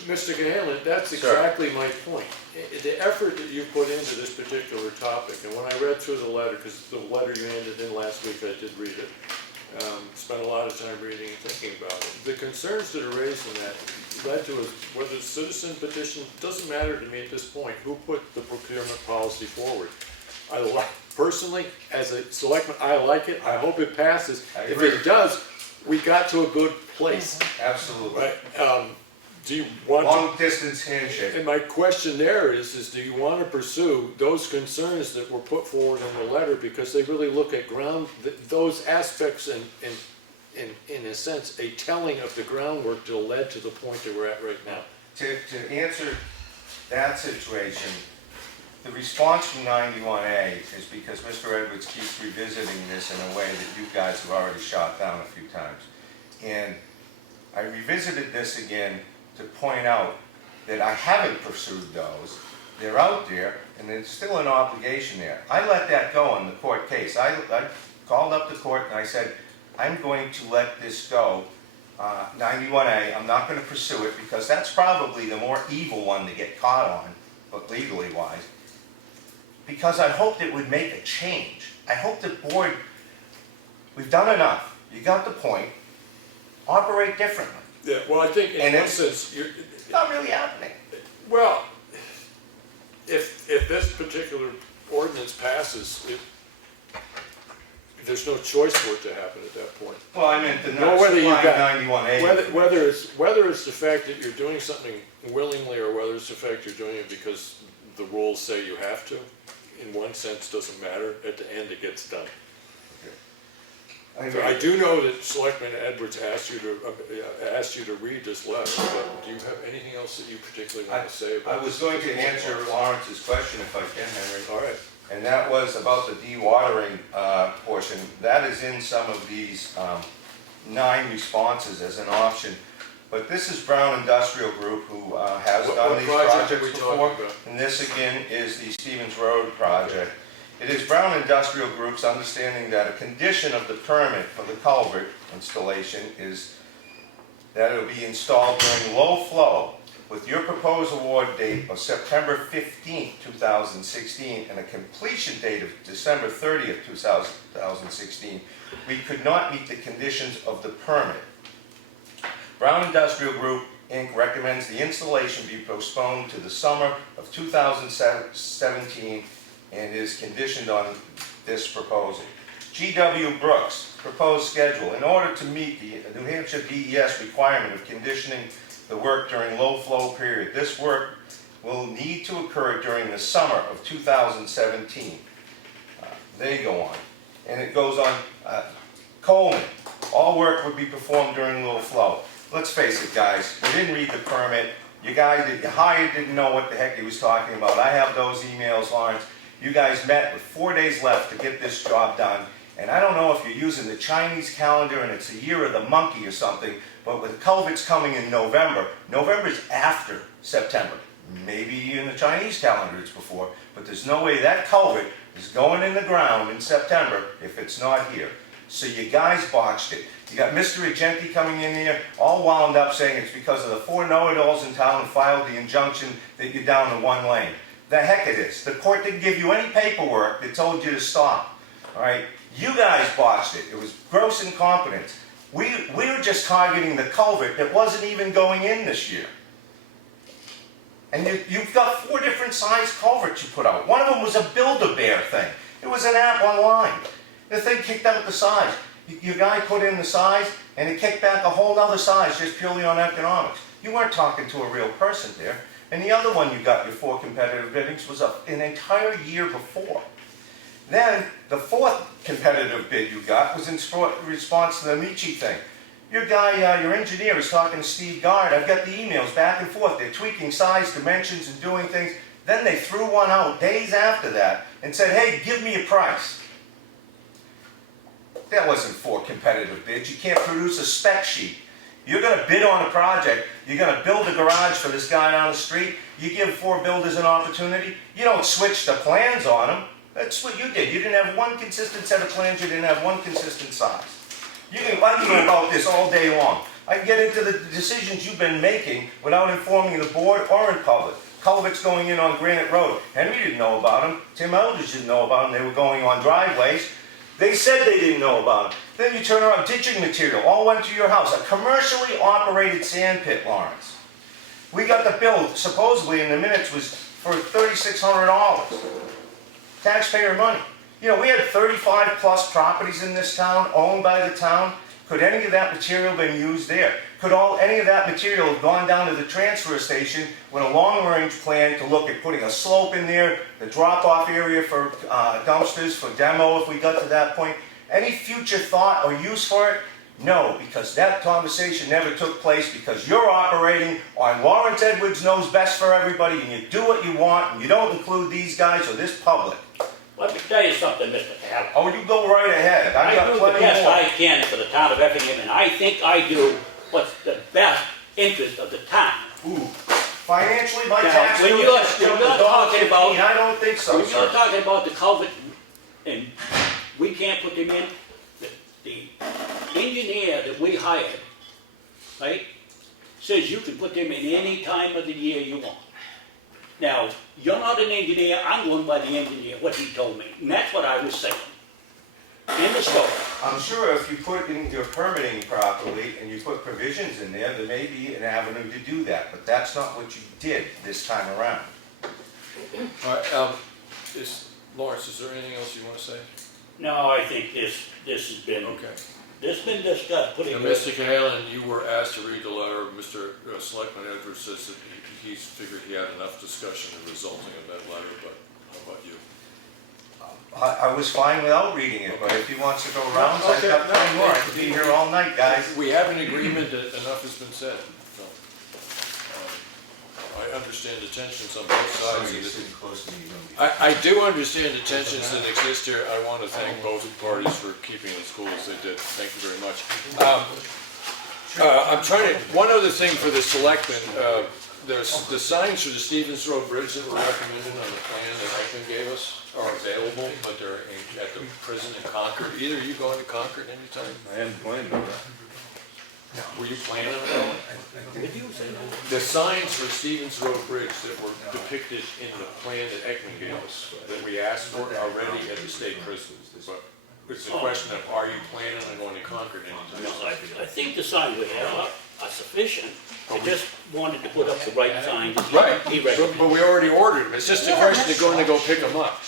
Mr. Ganlon, that's Sure. exactly my point. The effort that you put into this particular topic, and when I read through the letter, because the letter you handed in last week, I did read it, spent a lot of time reading and thinking about it. The concerns that are raised in that led to whether it's citizen petition, doesn't matter to me at this point, who put the procurement policy forward. Personally, as a selectman, I like it, I hope it passes. I If agree. it does, we got to a good place. absolutely. Right, do you want to, Long distance handshake. and my question there is do you want to pursue those concerns that were put forward in the letter, because they really look at those aspects and in a sense, a telling of the groundwork that led to the point that we're at right now. To answer that situation, the response from 91A is because Mr. Edwards keeps revisiting this in a way that you guys have already shot down a few times. And I revisited this again to point out that I haven't pursued those. They're out there, and there's still an obligation there. I let that go on the court case. I called up the court and I said, I'm going to let this go, 91A, I'm not going to pursue it because that's probably the more evil one to get caught on, but legally wise, because I hoped it would make a change. I hope the board, we've done enough, you got the point, operate differently. Yeah, well, I think in And one it's- sense, It's not really happening. well, if this particular ordinance passes, there's no choice for it to happen at that point. Well, I meant the Well, not whether you supplying got- 91A. Whether it's the fact that you're doing something willingly, or whether it's the fact you're doing it because the rules say you have to, in one sense doesn't matter. At the end, it gets done. So I do know that Selectman Edwards asked you to read this letter, but do you have anything else that you particularly want to say about I was this going to particular answer policy? Lawrence's question if I can, Henry. All right. And that was about the dewatering portion. That is in some of these 9 responses as an option. But this is Brown Industrial Group who has What done these project are projects we before. talking about? And this again is the Stevens Road project. It is Brown Industrial Group's understanding that a condition of the permit for the culvert installation is that it will be installed during low flow with your proposed award date of September 15th, 2016, and a completion date of December 30th, 2016, we could not meet the conditions of the permit. Brown Industrial Group, Inc. recommends the installation be postponed to the summer of 2017 and is conditioned on this proposal. G.W. Brooks, proposed schedule. In order to meet the New Hampshire DES requirement of conditioning the work during low flow period, this work will need to occur during the summer of 2017. They go on. And it goes on, Coleman, all work would be performed during low flow. Let's face it, guys, you didn't read the permit. You guys that you hired didn't know what the heck he was talking about. I have those emails, Lawrence. You guys met with 4 days left to get this job done. And I don't know if you're using the Chinese calendar and it's the year of the monkey or something, but with culverts coming in November, November's after September. Maybe in the Chinese calendar it's before, but there's no way that culvert is going in the ground in September if it's not here. So you guys botched it. You got Mr. Agenti coming in here, all wound up saying it's because of the 4 know-it-alls in town who filed the injunction that you're down to 1 lane. The heck it is. The court didn't give you any paperwork that told you to stop. All right? You guys botched it. It was gross incompetence. We were just targeting the culvert that wasn't even going in this year. And you've got 4 different size culverts you put out. One of them was a Build-A-Bear thing. It was an app online. The thing kicked out the size. Your guy put in the size, and it kicked back a whole other size just purely on economics. You weren't talking to a real person there. And the other one you got, your 4 competitive biddings, was an entire year before. Then, the 4th competitive bid you got was in response to the Amici thing. Your guy, your engineer is talking to Steve Guard. I've got the emails back and forth. They're tweaking size, dimensions, and doing things. Then they threw one out days after that and said, hey, give me a price. That wasn't 4 competitive bids. You can't produce a spec sheet. You're going to bid on a project. You're going to build a garage for this guy down the street. You give 4 builders an opportunity. You don't switch the plans on them. That's what you did. You didn't have one consistent set of plans. You didn't have one consistent size. I can go about this all day long. I can get into the decisions you've been making without informing the board or in public. Culverts going in on Granite Road. Henry didn't know about them. Tim Eldridge didn't know about them. They were going on driveways. They said they didn't know about them. Then you turn around, ditching material, all went to your house. A commercially operated sand pit, Lawrence. We got the bill, supposedly in the minutes, was for $3,600. Taxpayer money. You know, we had 35 plus properties in this town, owned by the town. Could any of that material been used there? Could any of that material have gone down to the transfer station with a long-range plan to look at putting a slope in there, the drop-off area for dumpsters, for demo if we got to that point? Any future thought or use for it? No, because that conversation never took place because you're operating on Lawrence Edwards knows best for everybody and you do what you want and you don't include these guys or this public. Let me tell you something, Mr. Taylor. Oh, you go right ahead. I got do plenty the best more. I can for the town of Effingham, and I think I do what's the best interest of the town. Ooh. Financially, my Now, tax when bill you're- is still when you're $1.15. talking about- I don't think so, When you're sir. talking about the culvert, and we can't put them in, the engineer that we hired, right, says you can put them in any time of the year you want. Now, you're not an engineer, I'm going by the engineer, what he told me, and that's what I was saying. In the story. I'm sure if you put in your permitting properly and you put provisions in there, there may be an avenue to do that, but that's not what you did this time around. All right, Lawrence, is there anything else you want to say? No, I think this has been, Okay. this has been discussed pretty Now, good. Mr. Cahalan, you were asked to read the letter. Mr. Selectman Edwards says that he's figured he had enough discussion resulting of that letter, but how about you? I was fine without reading it, but if he wants to go rounds, I've Okay, got plenty more. I could be here all night, guys. We have an agreement that enough has been said. So, I understand the tensions on both sides. of it. close to me. I do understand the tensions that exist here. I want to thank both parties for keeping it as cool as they did. Thank you very much. I'm trying to, one other thing for the selectmen, there's the signs for the Stevens Road Bridge that were recommended on the plan that Hickman gave us are available, but they're at the prison in Concord. Either you going to Concord anytime? I hadn't planned on that. Were you planning on going? The signs for Stevens Road Bridge that were depicted in the plan that Ekman gave us, that we asked for already at the state prison. But it's a question of, are you planning on going to Concord anytime? No, I think the signs we have are sufficient. I just wanted to put up the right signs. Right, He recommended. but we already ordered them. It's just a question of going to go pick them up.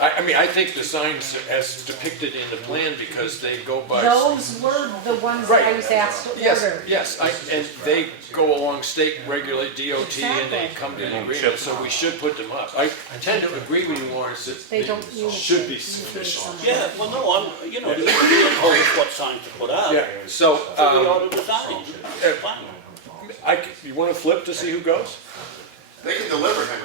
I mean, I think the signs as depicted in the plan, because they go by. Those were the ones that I was asked to order. Yes, and they go along state regulate DOT and they Exactly. come to an agreement, so we should put them up. I tend to agree with you, Lawrence, that They don't they use. should be usually sufficient. someone- Yeah, well, no, you know, the DOT told us what signs to put out. Yeah, so, So we ordered the signs. Fine. you wanna flip to see who goes? They can deliver him.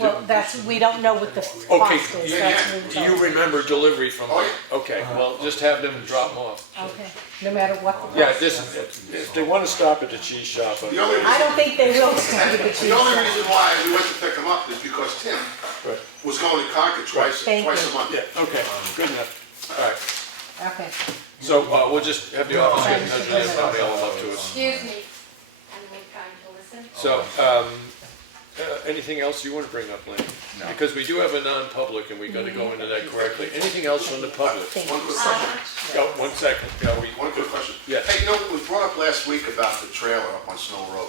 Well, we don't know what the Okay, cost is, you- that's what we you told. remember delivery from, Oh, yeah. okay, well, just have them drop them off. Okay, no matter what the Yeah, cost this, is. if they wanna stop at the cheese shop, The only I don't reason, think they will stop at the cheese the only shop. reason why we went to pick him up is because Tim Right. was going to Concord twice Thank a you. month. yeah, okay, good enough. All right, Okay. so, we'll just have the office get in touch with them, Thanks. they'll mail them up to us. Excuse me, I'm trying to listen. So, anything else you want to bring up, Lynn? No. Because we do have a non-public and we gotta go into that correctly. Anything else from the public? Thank One you quick so question. much. Oh, 1 second, yeah, One quick question. Yeah. Hey, you know, it was brought up last week about the trailer up on Snow Road,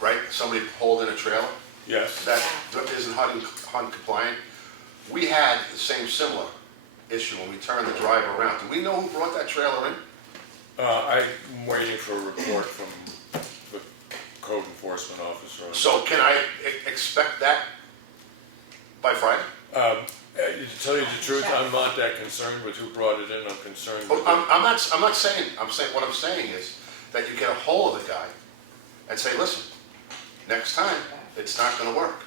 right? Somebody pulled in a trailer yes. that isn't HUD compliant. We had the same similar issue when we turned the driver around. Do we know who brought that trailer in? I'm waiting for a report from the code enforcement officer. on So can I expect that by Friday? To tell you the truth, I'm not that concerned with who brought it in, I'm concerned Oh, with. I'm not saying, what I'm saying is that you get a hold of the guy and say, listen, next time, it's not gonna work.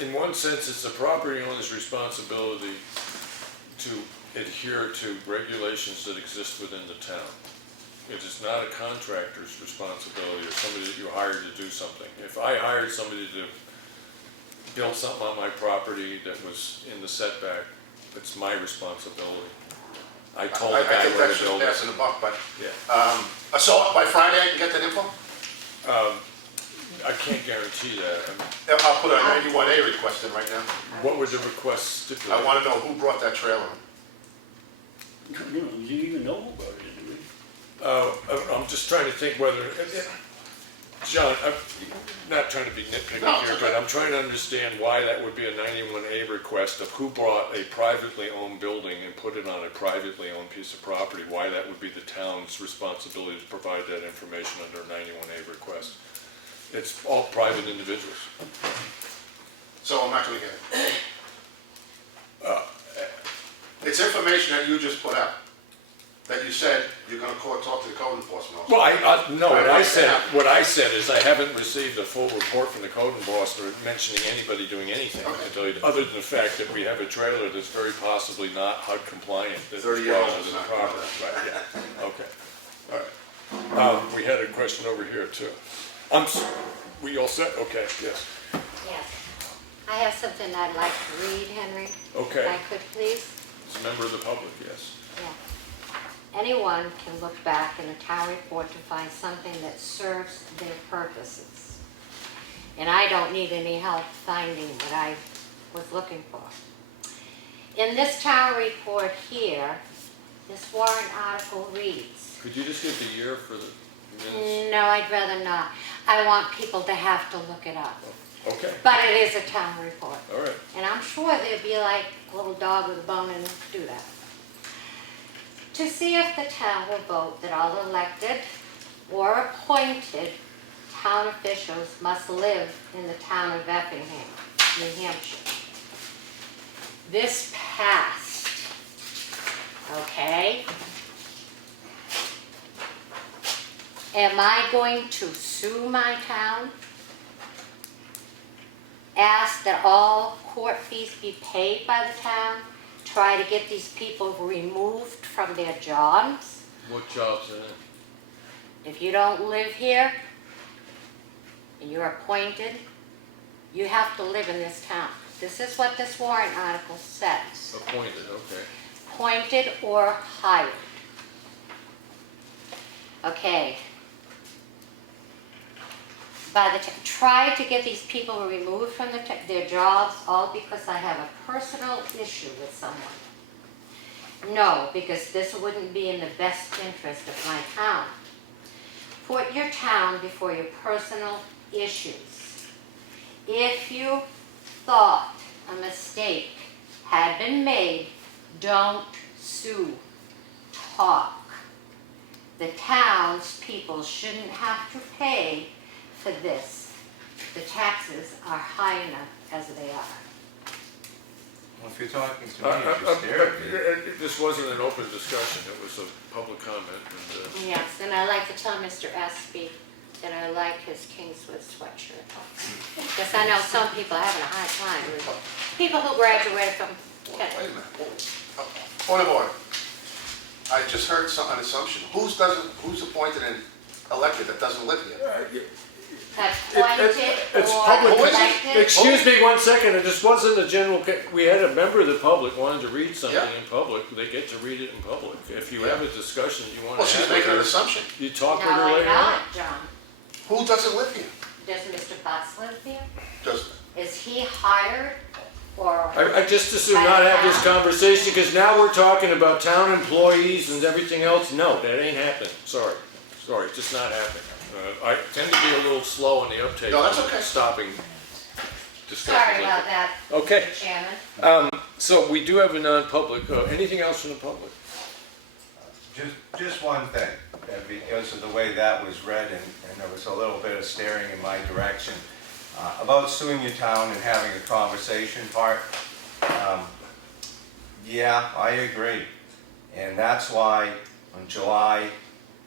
In one sense, it's the property owner's responsibility to adhere to regulations that exist within the town. It is not a contractor's responsibility or somebody that you hired to do something. If I hired somebody to build something on my property that was in the setback, it's my responsibility. I told the I guy think where that's to just build it. passing the buck, but, Yeah. so by Friday I can get that info? I can't guarantee that. I'll put a 91A request in right now. What would the request stipulate? I wanna know who brought that trailer in. You know, do you even know who brought it in, do you? I'm just trying to think whether, John, I'm not trying to be nitpicky No, here, it's but okay. I'm trying to understand why that would be a 91A request of who brought a privately owned building and put it on a privately owned piece of property, why that would be the town's responsibility to provide that information under a 91A request. It's all private individuals. So I'm not gonna get it. It's information that you just put out, that you said you're gonna talk to the code enforcement officer. Well, no, what I said is I haven't received a full report from the code enforcement mentioning anybody doing anything, I tell you, other than the fact that we have a trailer that's very possibly not HUD compliant. That 30 is years brought old onto is the not property. compliant. Right, yeah, okay, all right. We had a question over here too. We all set? Okay, yes, Yes. I have something I'd like to read, Henry. If okay. I could, please. As a member of the public, yes. Yeah. Anyone can look back in a town report to find something that serves their purposes. And I don't need any help finding what I was looking for. In this town report here, this warrant article reads, Could you just give the year for the minutes? no, I'd rather not. I want people to have to look it up. Okay, But it is a town report. all right. And I'm sure there'd be like a little dog with a bone and do that. To see if the town will vote that all elected or appointed town officials must live in the town of Effingham, New Hampshire. This passed, okay? Am I going to sue my town? Ask that all court fees be paid by the town? Try to get these people removed from their jobs? What jobs are in? If you don't live here and you're appointed, you have to live in this town. This is what this warrant article says. Appointed, okay. Appointed or hired. Okay. Try to get these people removed from their jobs, all because I have a personal issue with someone. No, because this wouldn't be in the best interest of my town. Put your town before your personal issues. If you thought a mistake had been made, don't sue, talk. The townspeople shouldn't have to pay for this. The taxes are high enough as they are. Well, if you're talking to me, you should stare at me. This wasn't an open discussion, it was a public comment, and, Yes, and I like to tell Mr. Espie that I like his Kingswood sweatshirt. Because I know some people are having a hard time with people who graduated from. Wait a minute. Point of order. I just heard an assumption. Who's appointed and elected that doesn't live here? Appointed It's or public. elected. Excuse me 1 second, and this wasn't a general, we had a member of the public wanted to read something Yeah. in public, they get to read it in public. If you have a discussion you want to Well, she's have making with an her, assumption. you talk with her No, I'm later on. not, John. Who doesn't live here? Does Mr. Butts live here? Does, Is he hired or? I just assume not have this conversation, because now we're talking about town employees and everything else. No, that ain't happening. Sorry, just not happening. I tend to be a little slow on the uptake. No, that's on okay. Stopping discussion. Sorry about that, Okay, Mr. Chairman. so we do have a non-public. Anything else from the public? Just one thing, and because of the way that was read, and there was a little bit of staring in my direction, about suing your town and having a conversation part. Yeah, I agree. And that's why on July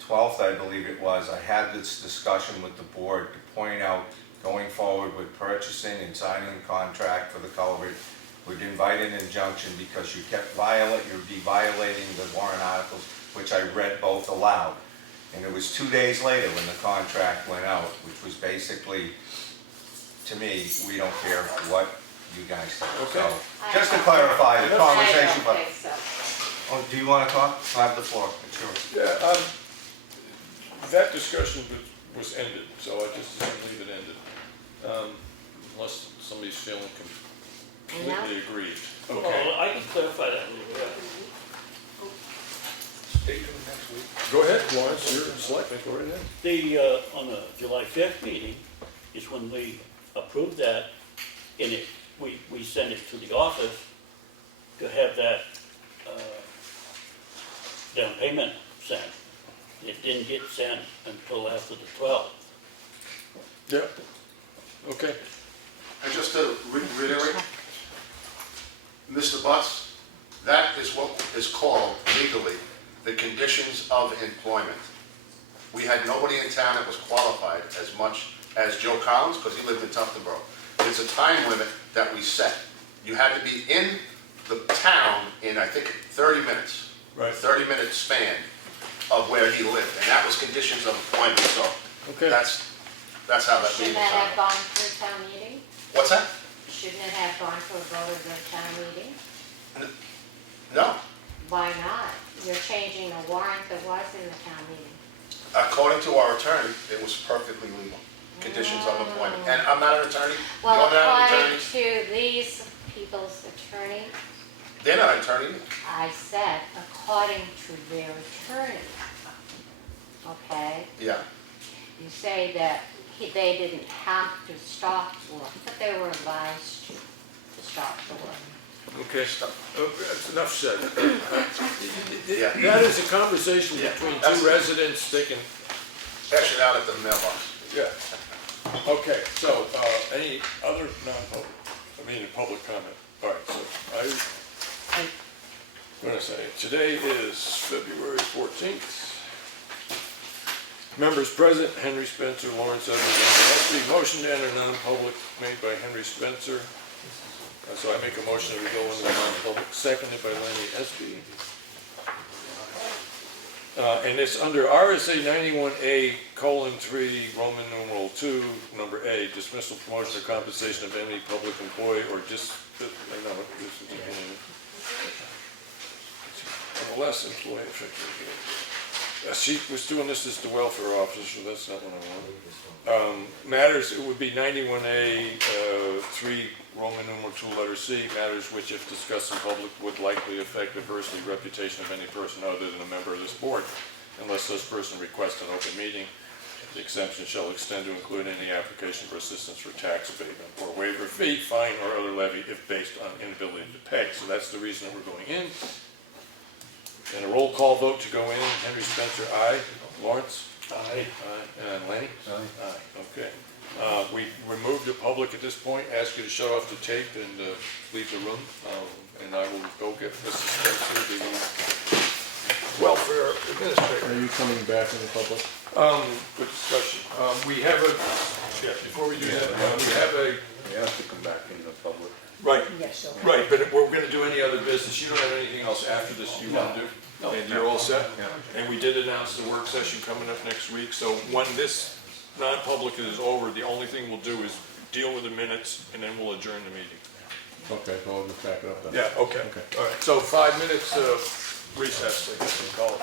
12th, I believe it was, I had this discussion with the board to point out, going forward with purchasing and signing a contract for the culvert, would invite an injunction because you you'd be violating the warrant articles, which I read both aloud. And it was 2 days later when the contract went out, which was basically, to me, we don't care what you guys do. Okay. So, just to clarify the conversation, I but, don't think so. oh, do you want to talk? I have the floor, it's yours. Yeah, that discussion was ended, so I just leave it ended. Unless somebody's feeling completely aggrieved. Okay. Well, I can clarify that a little bit. Stay tuned next week. Go ahead, Lawrence, you're selectman, go right ahead. On the July 5th meeting is when we approved that, and we sent it to the office to have that down payment sent. It didn't get sent until after the 12th. Yeah, okay. and just to reiterate, Mr. Butts, that is what is called legally the conditions of employment. We had nobody in town that was qualified as much as Joe Collins, because he lived in Tuftonboro. It's a time limit that we set. You had to be in the town in, I think, 30 minutes. Right. 30-minute span of where he lived, and that was conditions of employment, so Okay. that's how that Shouldn't meeting was that have done. gone through town meeting? What's that? Shouldn't it have gone to a vote of the town meeting? No. Why not? You're changing a warrant that was in the town meeting. According to our attorney, it was perfectly legal, conditions of employment. And I'm not an attorney, Well, you're not an according attorney, to these people's attorney, they're not an attorney. I said, according to their attorney. Okay? Yeah, You say that they didn't have to stop work, but they were advised to stop the work. Okay, that's enough said. yeah. That is a conversation Yeah, between that's- two residents, they can, Cash it out at the mailbox. yeah. Okay, so, any other public comment? All right, so I'm gonna say, today is February 14th. Members present, Henry Spencer, Lawrence Evans, and Espie. Motion to enter non-public made by Henry Spencer. So I make a motion that we go into non-public, seconded by Lenny Espie. And it's under RSA 91A:3, Roman numeral 2, number A, dismissal, promotion, or compensation of any public employee or unless employee effective. She was doing this as the welfare officer, so that's not what I want. Matters, it would be 91A:3, Roman numeral 2, letter C, matters which, if discussed in public, would likely affect adversely the reputation of any person other than a member of this board, unless such person requests an open meeting. The exemption shall extend to include any application for assistance for tax abatement or waiver of fee, fine, or other levy if based on inability to pay. So that's the reason that we're going in. And a roll call vote to go in. Henry Spencer, aye. Lawrence? Aye. And Lenny? Aye. Okay. We removed the public at this point, ask you to shut off the tape and leave the room. And I will go get Mrs. Spencer, the welfare administrator. Are you coming back in the public? Good discussion. We have a, yeah, before we do that, we have a, We have to come back into the public. right, Yes, sure. right, but if we're gonna do any other business, you don't have anything else after this you wanna do? And you're all set? And we did announce the work session coming up next week, so when this non-public is over, the only thing we'll do is deal with the minutes, and then we'll adjourn the meeting. Okay, so I'll just back it up then. Yeah, okay. All right, so 5 minutes recess, I guess we call it.